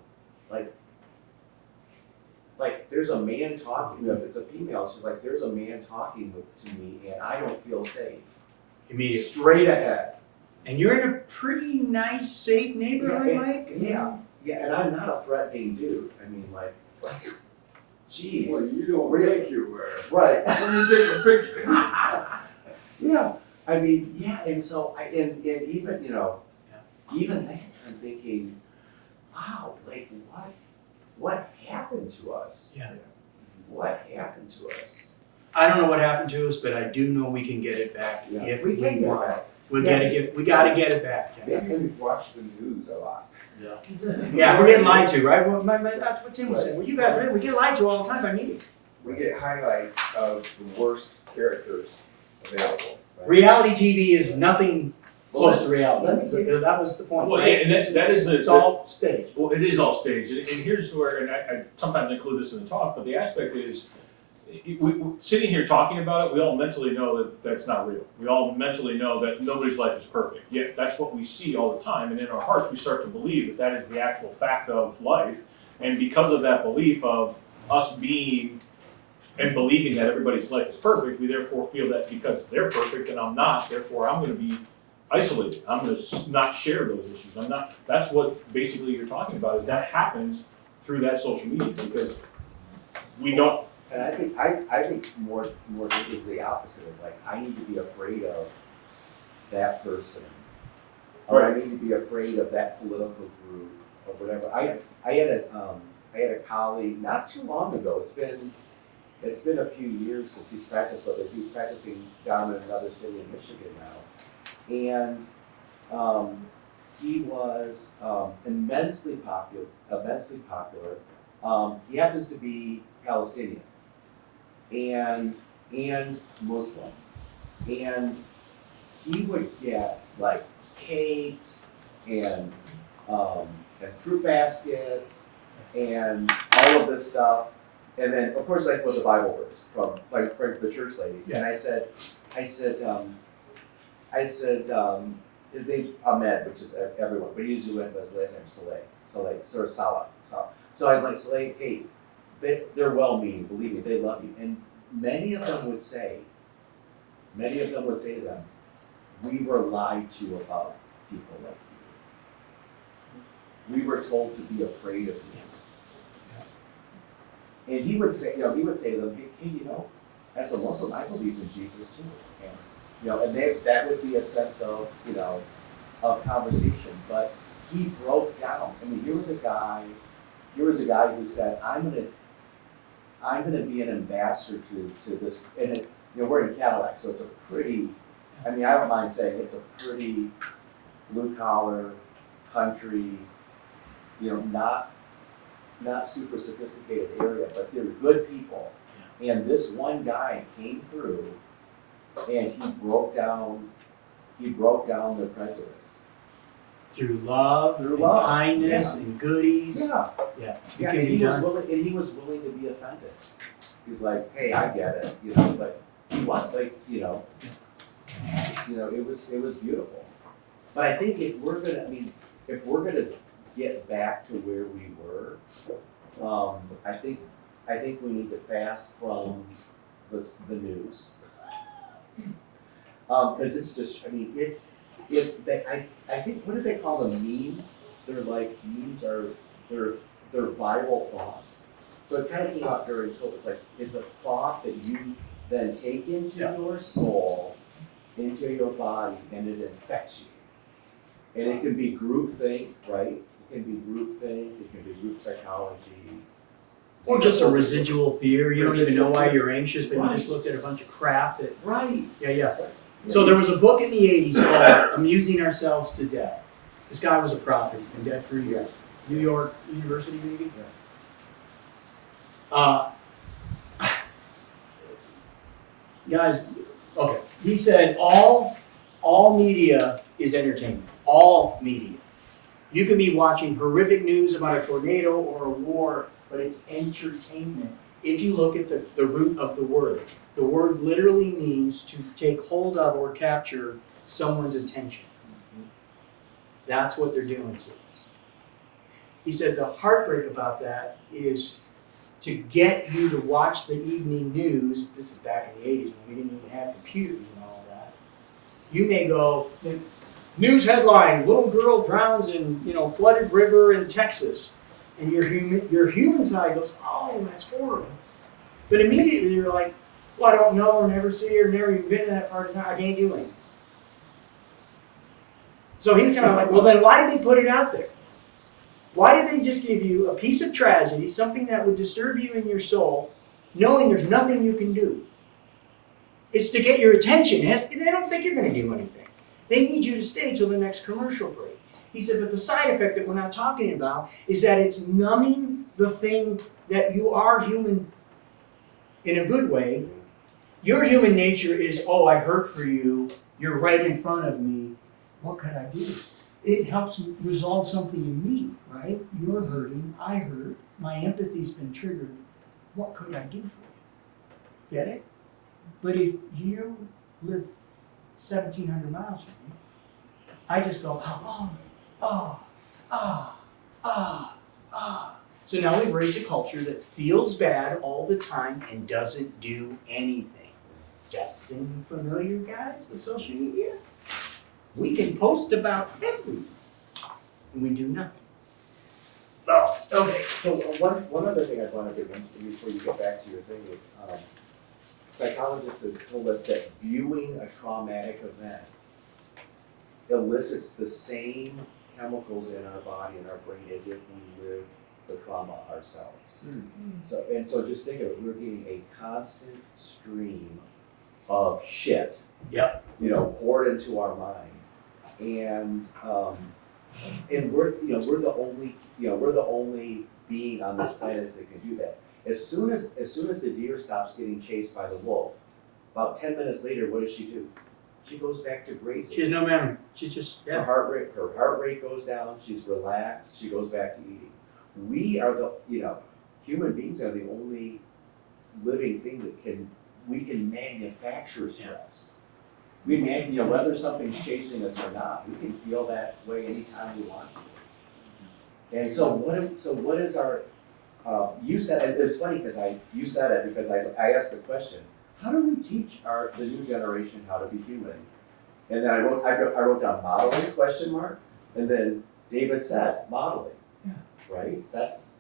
Like there's a man talking, if it's a female, she's like, there's a man talking to me and I don't feel safe. Immediately. Straight ahead. And you're in a pretty nice, safe neighborhood, Mike? Yeah, and I'm not a threatening dude. I mean, geez. Well, you don't think you were. Right. Let me take a picture. Yeah, I mean, yeah, and so and even, even then I'm thinking, wow, what happened to us? Yeah. What happened to us? I don't know what happened to us, but I do know we can get it back Yeah, if we we can get it want. back. We gotta get it back. Maybe we've watched the news a lot. Yeah, we're getting lied to, right? Well, that's what Tim was saying. Well, you guys, we get lied to all the time by media. We get highlights of the worst characters available. Reality TV is nothing close to let reality. me That was the point. Well, yeah, and that is It's all staged. Well, it is all staged, and here's where, and I sometimes include this in the talk, but the aspect is, we sitting here talking about it, we all mentally know that that's not real. We all mentally know that nobody's life is perfect. Yet that's what we see all the time, and in our hearts we start to believe that that is the actual fact of life. And because of that belief of us being and believing that everybody's life is perfect, we therefore feel that because they're perfect and I'm not, therefore I'm gonna be isolated. I'm gonna not share those issues. I'm not, that's what basically you're talking about, is that happens through that social media, because we don't, And I think more is the opposite of like, I need to be afraid of that person. Or I need to be afraid of that political group or whatever. I had a colleague not too long ago, it's been a few years since he's practiced with us. He's practicing down in another city in Michigan now. And he was immensely popular. He happens to be Palestinian and Muslim. And he would get like cakes and fruit baskets and all of this stuff. And then, of course, like with the Bible verse from like the church ladies. Yeah. And I said, his name's Ahmed, which is everyone, but he usually went by his last name Saleh, or Salah. So I'd like Saleh, hey, they're well-meaning, believe me, they love you. And many of them would say to them, we were lied to about people like you. We were told to be afraid of you. And he would say to them, hey, as a Muslim, I believe in Jesus too. And that would be a sense of, of conversation. But he broke down. I mean, here was a guy who said, I'm gonna be an ambassador to this, and we're in Cadillac, so it's a pretty, I don't mind saying it's a pretty blue collar country, not super sophisticated area, but they're good people. And this one guy came through and he broke down the prejudice. Through love, kindness, yeah. and goodies. Yeah. Yeah. It Yeah, can and be he was done. willing to be offended. He's like, hey, I get it, but he was like, it was beautiful. But I think if we're gonna get back to where we were, I think we need to fast from the news. Because it's just, I think, what do they call them, memes? They're like, memes they're viral thoughts. So it kind of came out during COVID. It's like, it's a thought that you then take into your soul, into your body, and it infects you. And it can be groupthink, right? It can be groupthink, it can be group psychology. Or just a residual fear. You don't even know why Residual you're anxious, but Right. you just looked at a bunch of crap that. Right. Yeah. So there was a book in the 80s called Amusing Ourselves to Death. This guy was a prophet. He's been dead for years. New York University, maybe? Guys, okay. He said all media is entertainment. All media. You can be watching horrific news about a tornado or a war, but it's entertainment. If you look at the root of the word literally means to take hold of or capture someone's attention. That's what they're doing to us. He said the heartbreak about that is to get you to watch the evening news. This is back in the 80s when we didn't even have computers and all that. You may go, news headline, little girl drowns in flooded river in Texas. And your human side goes, oh, that's horrible. But immediately you're like, well, I don't know or never see or never even been to that part of town. I can't do anything. So he was kind of like, well, then why did they put it out there? Why did they just give you a piece of tragedy, something that would disturb you in your soul, knowing there's nothing you can do? It's to get your attention. They don't think you're going to do anything. They need you to stay till the next commercial break. He said, but the side effect that we're not talking about is that it's numbing the thing that you are human in a good way. Your human nature is, oh, I hurt for you. You're right in front of me. What could I do? It helps resolve something in me, right? You're hurting, I hurt, my empathy's been triggered. What could I do for you? Get it? But if you live 1,700 miles from me, I just go, So now we've raised a culture that feels bad all the time and doesn't do anything. Does that seem familiar, guys, with social media? We can post about everything, and we do nothing. Oh, okay. So one other thing I want to bring into before you get back to your thing is, psychologists have told us that viewing a traumatic event elicits the same chemicals in our body and our brain as if we lived the trauma ourselves. So just think of it, we're getting a constant stream of shit. Yep. Poured into our mind. And we're the only being on this planet that can do that. As soon as the deer stops getting chased by the wolf, about 10 minutes later, what does she do? She goes back to grazing. She has no memory. She just, Her heart rate goes down, she's relaxed, she goes back to eating. We are human beings are the only living thing that we can manufacture stress. Whether something's chasing us or not, we can feel that way anytime we want to. And so what is our, you said, and it's funny because you said it because I asked the question, how do we teach the new generation how to be human? And then I wrote down modeling, question mark, and then David said modeling. Yeah. Right? That's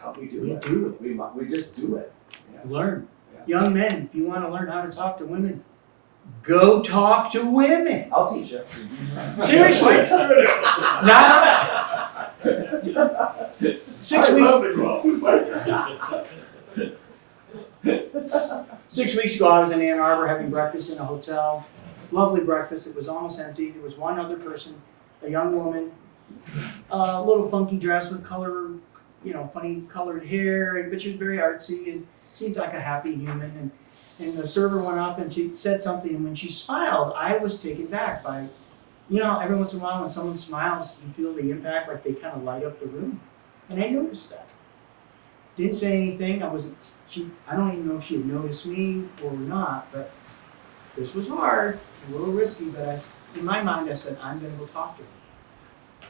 how we do we it. do it. We just do it. Yeah. Learn. Yeah. Young men, if you want to learn how to talk to women, go talk to women. I'll teach you. Seriously. Now, 6 I weeks. love to go out with my 6 weeks ago, I was in Ann Arbor having breakfast in a hotel. Lovely breakfast. It was almost empty. There was one other person, a young woman, a little funky dress with color, funny colored hair, but she was very artsy and seemed like a happy human. And the server went up and she said something, and when she smiled, I was taken back by, every once in a while when someone smiles, you feel the impact, like they kind of light up the room. And I noticed that. Didn't say anything. I don't even know if she had noticed me or not, but this was hard, a little risky, but in my mind I said, I'm gonna go talk to her.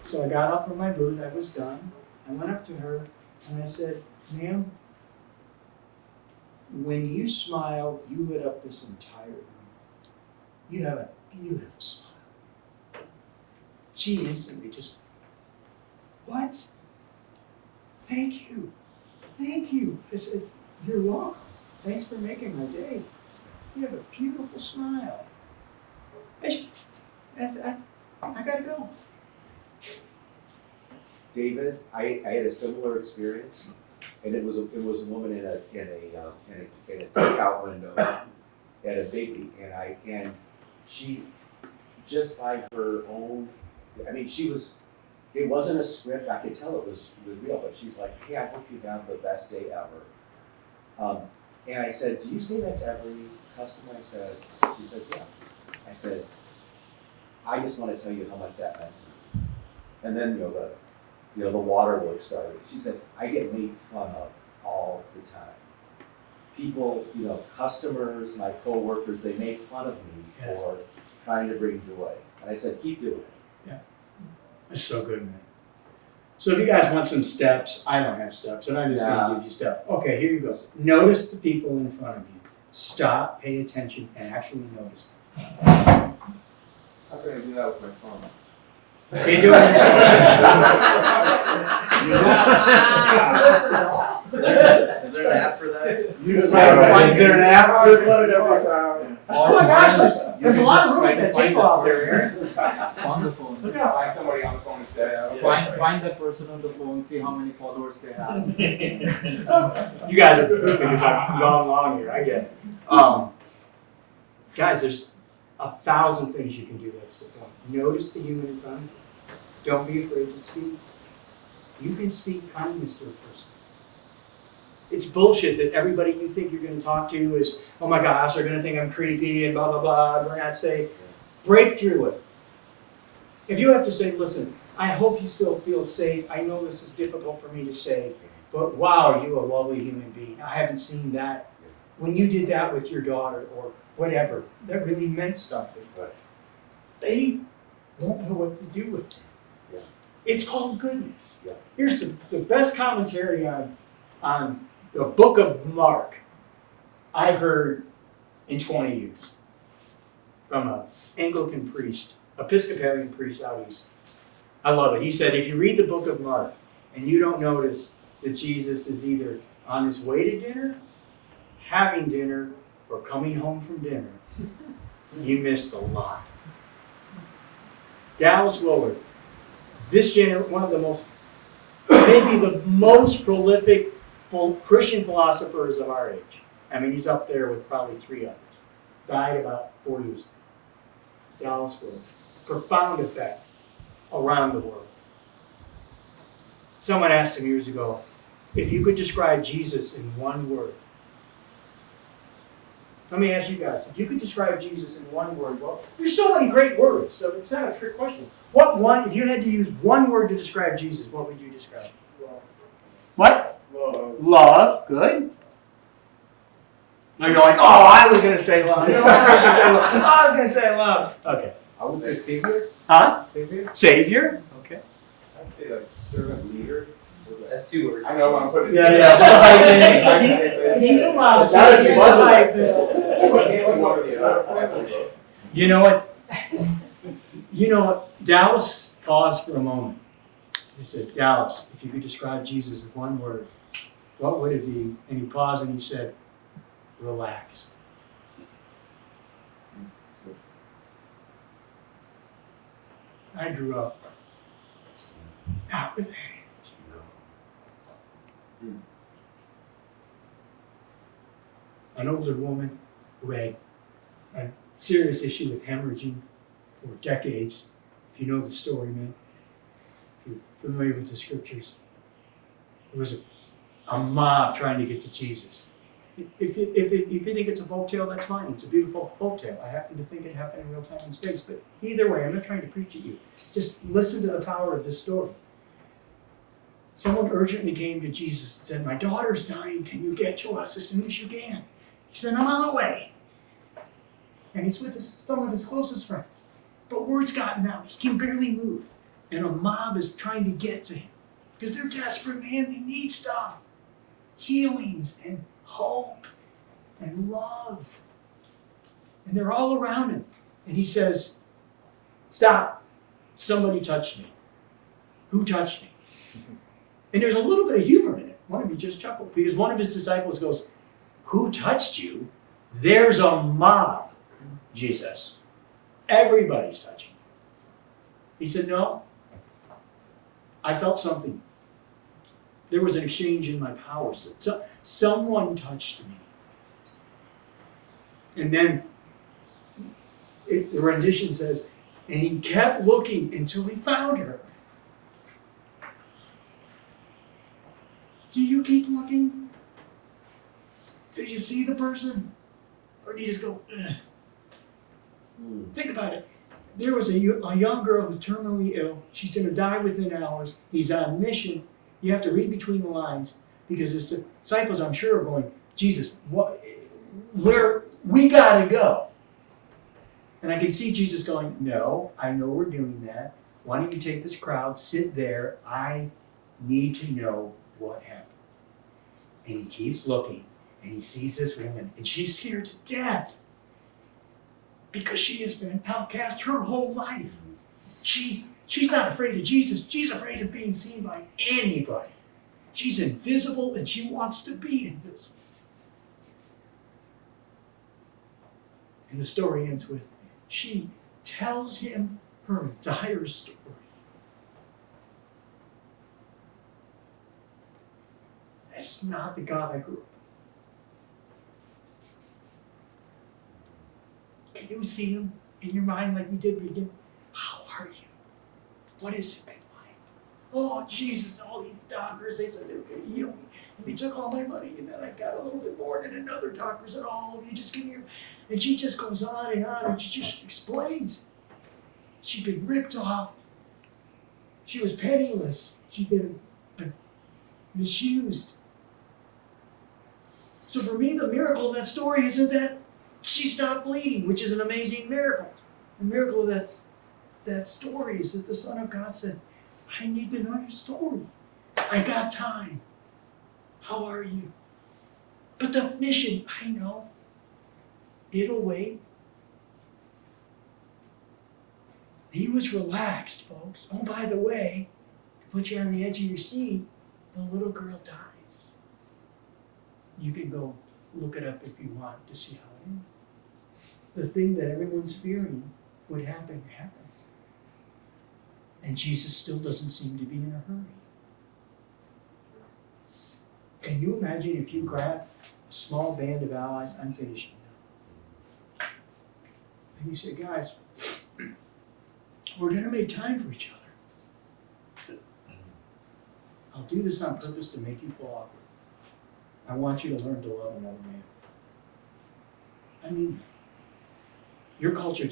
So I got up from my booth, I was done. I went up to her and I said, ma'am, when you smile, you lit up this entire room. You have a beautiful smile. She instantly just, what? Thank you. Thank you. I said, you're welcome. Thanks for making my day. You have a beautiful smile. I gotta go. David, I had a similar experience, and it was a woman in a takeout window at a biggie, and she, just by her own, it wasn't a script. I could tell it was real, but she's like, hey, I hope you have the best day ever. And I said, do you say that to every customer? She said, yeah. I said, I just want to tell you how much that meant to me. And then, the waterworks started. She says, I get made fun of all the time. People, customers, my coworkers, they make fun of me for trying to bring joy. And I said, keep doing it. Yeah. That's so good, man. So if you guys want some steps, I don't have steps, and I'm just gonna give you steps. Okay, here you go. Notice the people in front of you. Stop, pay attention, and actually notice them. How can I do that with my phone? Can't do it. Is there an app for that? Is there an app? Just let it ever Oh my gosh, there's a lot of room at that table out there, Aaron. On the phone. Look out. Find somebody on the phone instead. Find that person on the phone, see how many followers they have. You guys are goofing because I've gone long here, I get it. Guys, there's 1,000 things you can do, that's the point. Notice the human in front of you. Don't be afraid to speak. You can speak kindness to a person. It's bullshit that everybody you think you're gonna talk to is, oh my gosh, they're gonna think I'm creepy and blah, blah, blah, we're not safe. Break through it. If you have to say, listen, I hope you still feel safe. I know this is difficult for me to say, but wow, you're a lovely human being. I haven't seen that. When you did that with your daughter or whatever, that really meant something. Right. They won't know what to do with it. Yeah. It's called goodness. Yeah. Here's the best commentary on the book of Mark I've heard in 20 years from an Anglican priest, Episcopalian priest out east. I love it. He said, if you read the book of Mark and you don't notice that Jesus is either on his way to dinner, having dinner, or coming home from dinner, you missed a lot. Dallas Willard, one of the most, maybe the most prolific Christian philosophers of our age. I mean, he's up there with probably 3 others. Died about 4 years ago. Dallas Willard. Profound effect around the world. Someone asked him years ago, if you could describe Jesus in one word. Let me ask you guys, if you could describe Jesus in one word, well, there's so many great words, so it's not a trick question. If you had to use one word to describe Jesus, what would you describe? Love. What? Love. Love, good. Now you're like, oh, I was going to say love. No, I was going to say love. Okay. I would say savior. Huh? Savior? Savior? Okay. I'd say like servant leader. That's 2 words. I know I'm putting. He's allowed. It's not a bundle. You know what? Dallas paused for a moment. He said, Dallas, if you could describe Jesus in one word, what would it be? And he paused and he said, relax. I grew up not with AIDS. An older woman who had a serious issue with hemorrhaging for decades. If you know the story, man, if you're familiar with the scriptures, there was a mob trying to get to Jesus. If you think it's a folktale, that's fine. It's a beautiful folktale. I happen to think it happened in real time and space. But either way, I'm not trying to preach at you. Just listen to the power of this story. Someone urgently came to Jesus and said, my daughter's dying. Can you get to us as soon as you can? He said, I'm on the way. And he's with some of his closest friends. But word's gotten out. He can barely move. And a mob is trying to get to him. Because they're desperate, man. They need stuff. Healings and hope and love. And they're all around him. And he says, stop. Somebody touched me. Who touched me? And there's a little bit of humor in it. One of you just chuckled. Because one of his disciples goes, who touched you? There's a mob, Jesus. Everybody's touching you. He said, no. I felt something. There was an exchange in my powers. So, someone touched me. And then the rendition says, and he kept looking until he found her. Do you keep looking? Do you see the person? Or do you just go, ugh? Think about it. There was a young girl who's terminally ill. She's going to die within hours. He's on mission. You have to read between the lines because his disciples, I'm sure, are going, Jesus, we got to go. And I can see Jesus going, no, I know we're doing that. Why don't you take this crowd, sit there. I need to know what happened. And he keeps looking, and he sees this woman, and she's scared to death because she has been outcast her whole life. She's not afraid of Jesus. She's afraid of being seen by anybody. She's invisible, and she wants to be invisible. And the story ends with, she tells him her entire story. That's not the God I grew up with. Can you see him in your mind like we did at the beginning? How are you? What has it been like? Oh, Jesus, all these doctors, they said they were going to heal me. And they took all my money, and then I got a little bit more, and another doctor said, oh, you just give me your... And she just goes on, and she just explains. She'd been ripped off. She was penniless. She'd been misused. So for me, the miracle of that story isn't that she stopped bleeding, which is an amazing miracle. The miracle of that story is that the Son of God said, I need to know your story. I got time. How are you? But the mission, I know. It'll wait. He was relaxed, folks. Oh, by the way, to put you on the edge of your seat, the little girl dies. You can go look it up if you want to see how it ends. The thing that everyone's fearing would happen, happened. And Jesus still doesn't seem to be in a hurry. Can you imagine if you grab a small band of allies, I'm finishing now, and you say, guys, we're going to make time for each other. I'll do this on purpose to make you feel awkward. I want you to learn to love another man. I mean, your culture,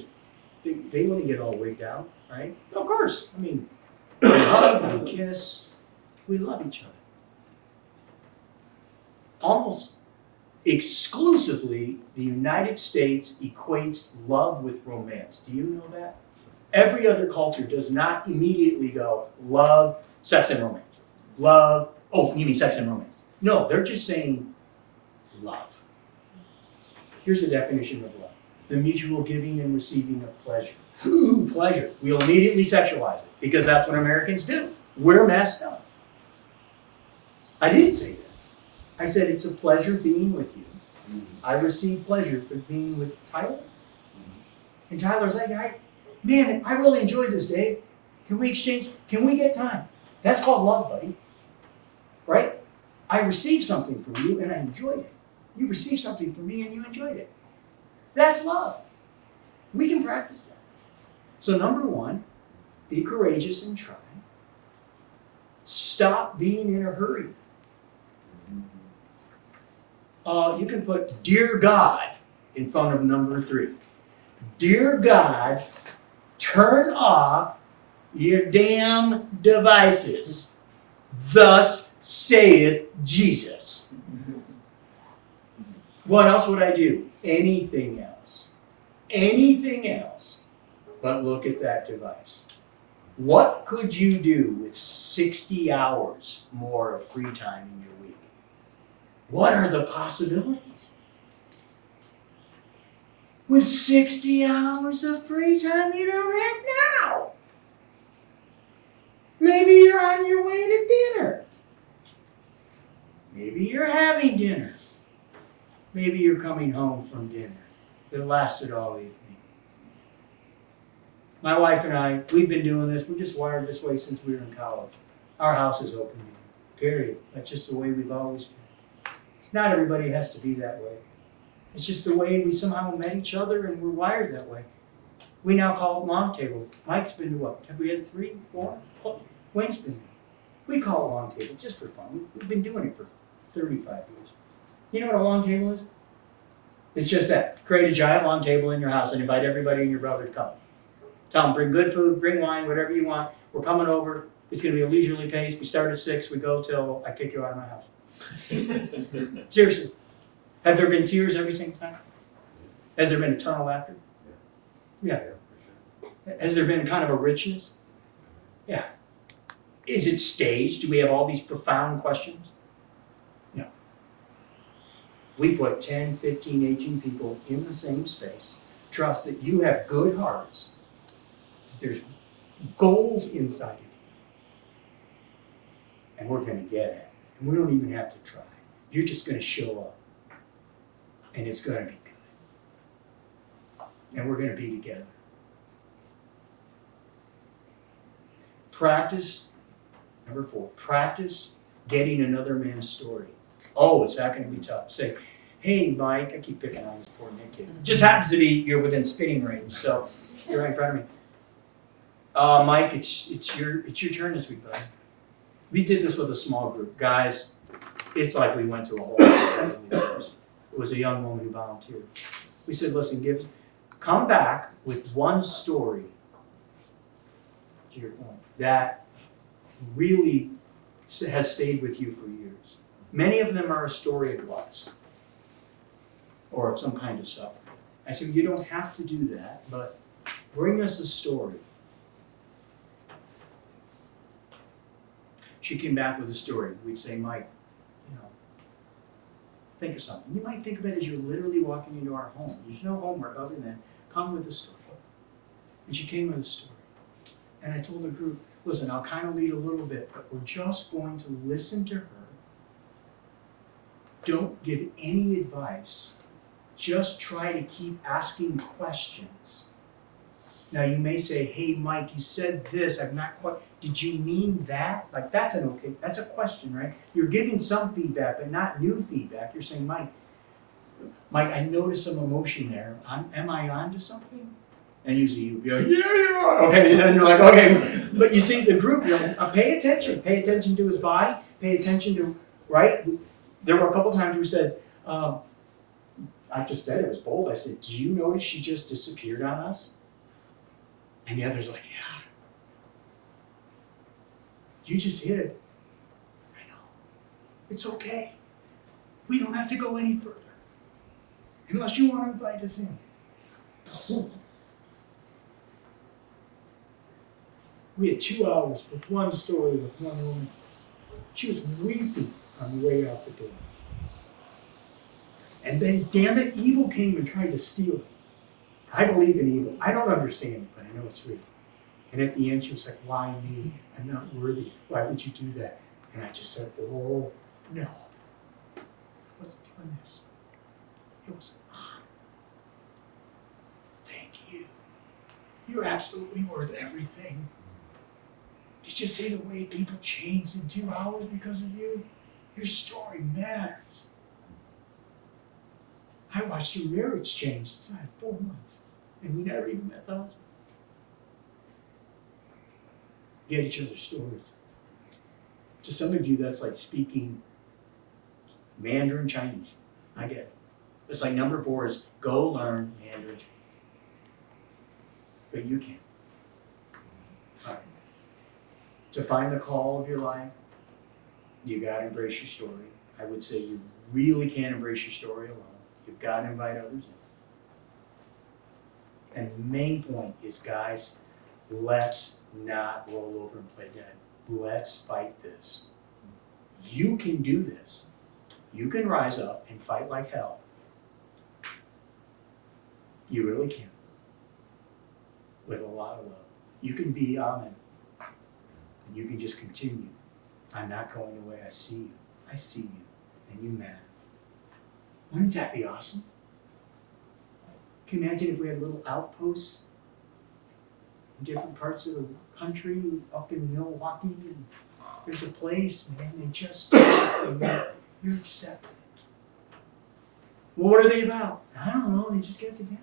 they want to get all wigged out, right? Of course. I mean, we hug, we kiss, we love each other. Almost exclusively, the United States equates love with romance. Do you know that? Every other culture does not immediately go, love, sex, and romance. Love, oh, you mean sex and romance. No, they're just saying love. Here's the definition of love. The mutual giving and receiving of pleasure. Ooh, pleasure. We'll immediately sexualize it because that's what Americans do. We're messed up. I didn't say that. I said it's a pleasure being with you. I receive pleasure for being with Tyler. And Tyler's like, man, I really enjoyed this, Dave. Can we exchange? Can we get time? That's called love, buddy. Right? I received something from you and I enjoyed it. You received something from me and you enjoyed it. That's love. We can practice that. So number one, be courageous and try. Stop being in a hurry. You can put Dear God in front of number 3. Dear God, turn off your damn devices. Thus saith Jesus. What else would I do? Anything else. Anything else but look at that device. What could you do with 60 hours more of free time in your week? What are the possibilities? With 60 hours of free time you don't have now. Maybe you're on your way to dinner. Maybe you're having dinner. Maybe you're coming home from dinner that lasted all evening. My wife and I, we've been doing this. We're just wired this way since we were in college. Our house is open, period. That's just the way we've always been. Not everybody has to be that way. It's just the way we somehow met each other and we're wired that way. We now call it long table. Mike's been to what? Have we had 3, 4? Wayne's been. We call it long table just for fun. We've been doing it for 35 years. You know what a long table is? It's just that. Create a giant long table in your house and invite everybody and your brother to come. Tell them, bring good food, bring wine, whatever you want. We're coming over. It's going to be a leisurely pace. We start at 6. We go till I kick you out of my house. Seriously. Have there been tears every single time? Has there been eternal laughter? Yeah. Has there been kind of a richness? Yeah. Is it staged? Do we have all these profound questions? No. We put 10, 15, 18 people in the same space. Trust that you have good hearts. There's gold inside of you. And we're going to get it. And we don't even have to try. You're just going to show up. And it's going to be good. And we're going to be together. Practice, number 4, practice getting another man's story. Oh, is that going to be tough? Say, hey, Mike, I keep picking on this poor Nick kid. Just happens to be you're within spitting range, so you're right in front of me. Mike, it's your turn this week, buddy. We did this with a small group. Guys, it's like we went to a whole other place. It was a young woman who volunteered. We said, listen, come back with one story, to your point, that really has stayed with you for years. Many of them are a story of loss or of some kind of suffering. I said, you don't have to do that, but bring us a story. She came back with a story. We'd say, Mike, you know, think of something. You might think of it as you're literally walking into our home. There's no homework other than come with a story. And she came with a story. And I told the group, listen, I'll kind of lead a little bit, but we're just going to listen to her. Don't give any advice. Just try to keep asking questions. Now you may say, hey Mike, you said this, I'm not quite, did you mean that? Like that's a question, right? You're giving some feedback, but not new feedback. You're saying, Mike, I noticed some emotion there. Am I onto something? And usually you'd be like, yeah, you are. Okay, and then you're like, okay. But you see the group, you know, pay attention to his body, pay attention to, right? There were a couple times we said, I just said it was bold. I said, do you notice she just disappeared on us? And the other's like, yeah. You just hid. I know. It's okay. We don't have to go any further. Unless you want to invite us in. We had 2 hours with one story with one woman. She was weeping on the way out the door. And then, damn it, evil came and tried to steal it. I believe in evil. I don't understand it, but I know it's real. And at the end, she was like, why me? I'm not worthy. Why would you do that? And I just said, oh, no. I wasn't doing this. It was an honor. Thank you. You're absolutely worth everything. Did you see the way people changed in 2 hours because of you? Your story matters. I watched your marriage change inside of 4 months, and we never even met the husband. Get each other's stories. To some of you, that's like speaking Mandarin Chinese. I get it. It's like number 4 is go learn Mandarin Chinese. But you can't. All right. To find the call of your life, you gotta embrace your story. I would say you really can't embrace your story alone. You've got to invite others in. And the main point is, guys, let's not roll over and play dead. Let's fight this. You can do this. You can rise up and fight like hell. You really can. With a lot of love. You can be Amen. And you can just continue. I'm not going away. I see you. I see you. And you matter. Wouldn't that be awesome? Can you imagine if we had little outposts in different parts of the country, up in Milwaukee, and there's a place, man, they just and you're accepted. Well, what are they about? I don't know, they just get together.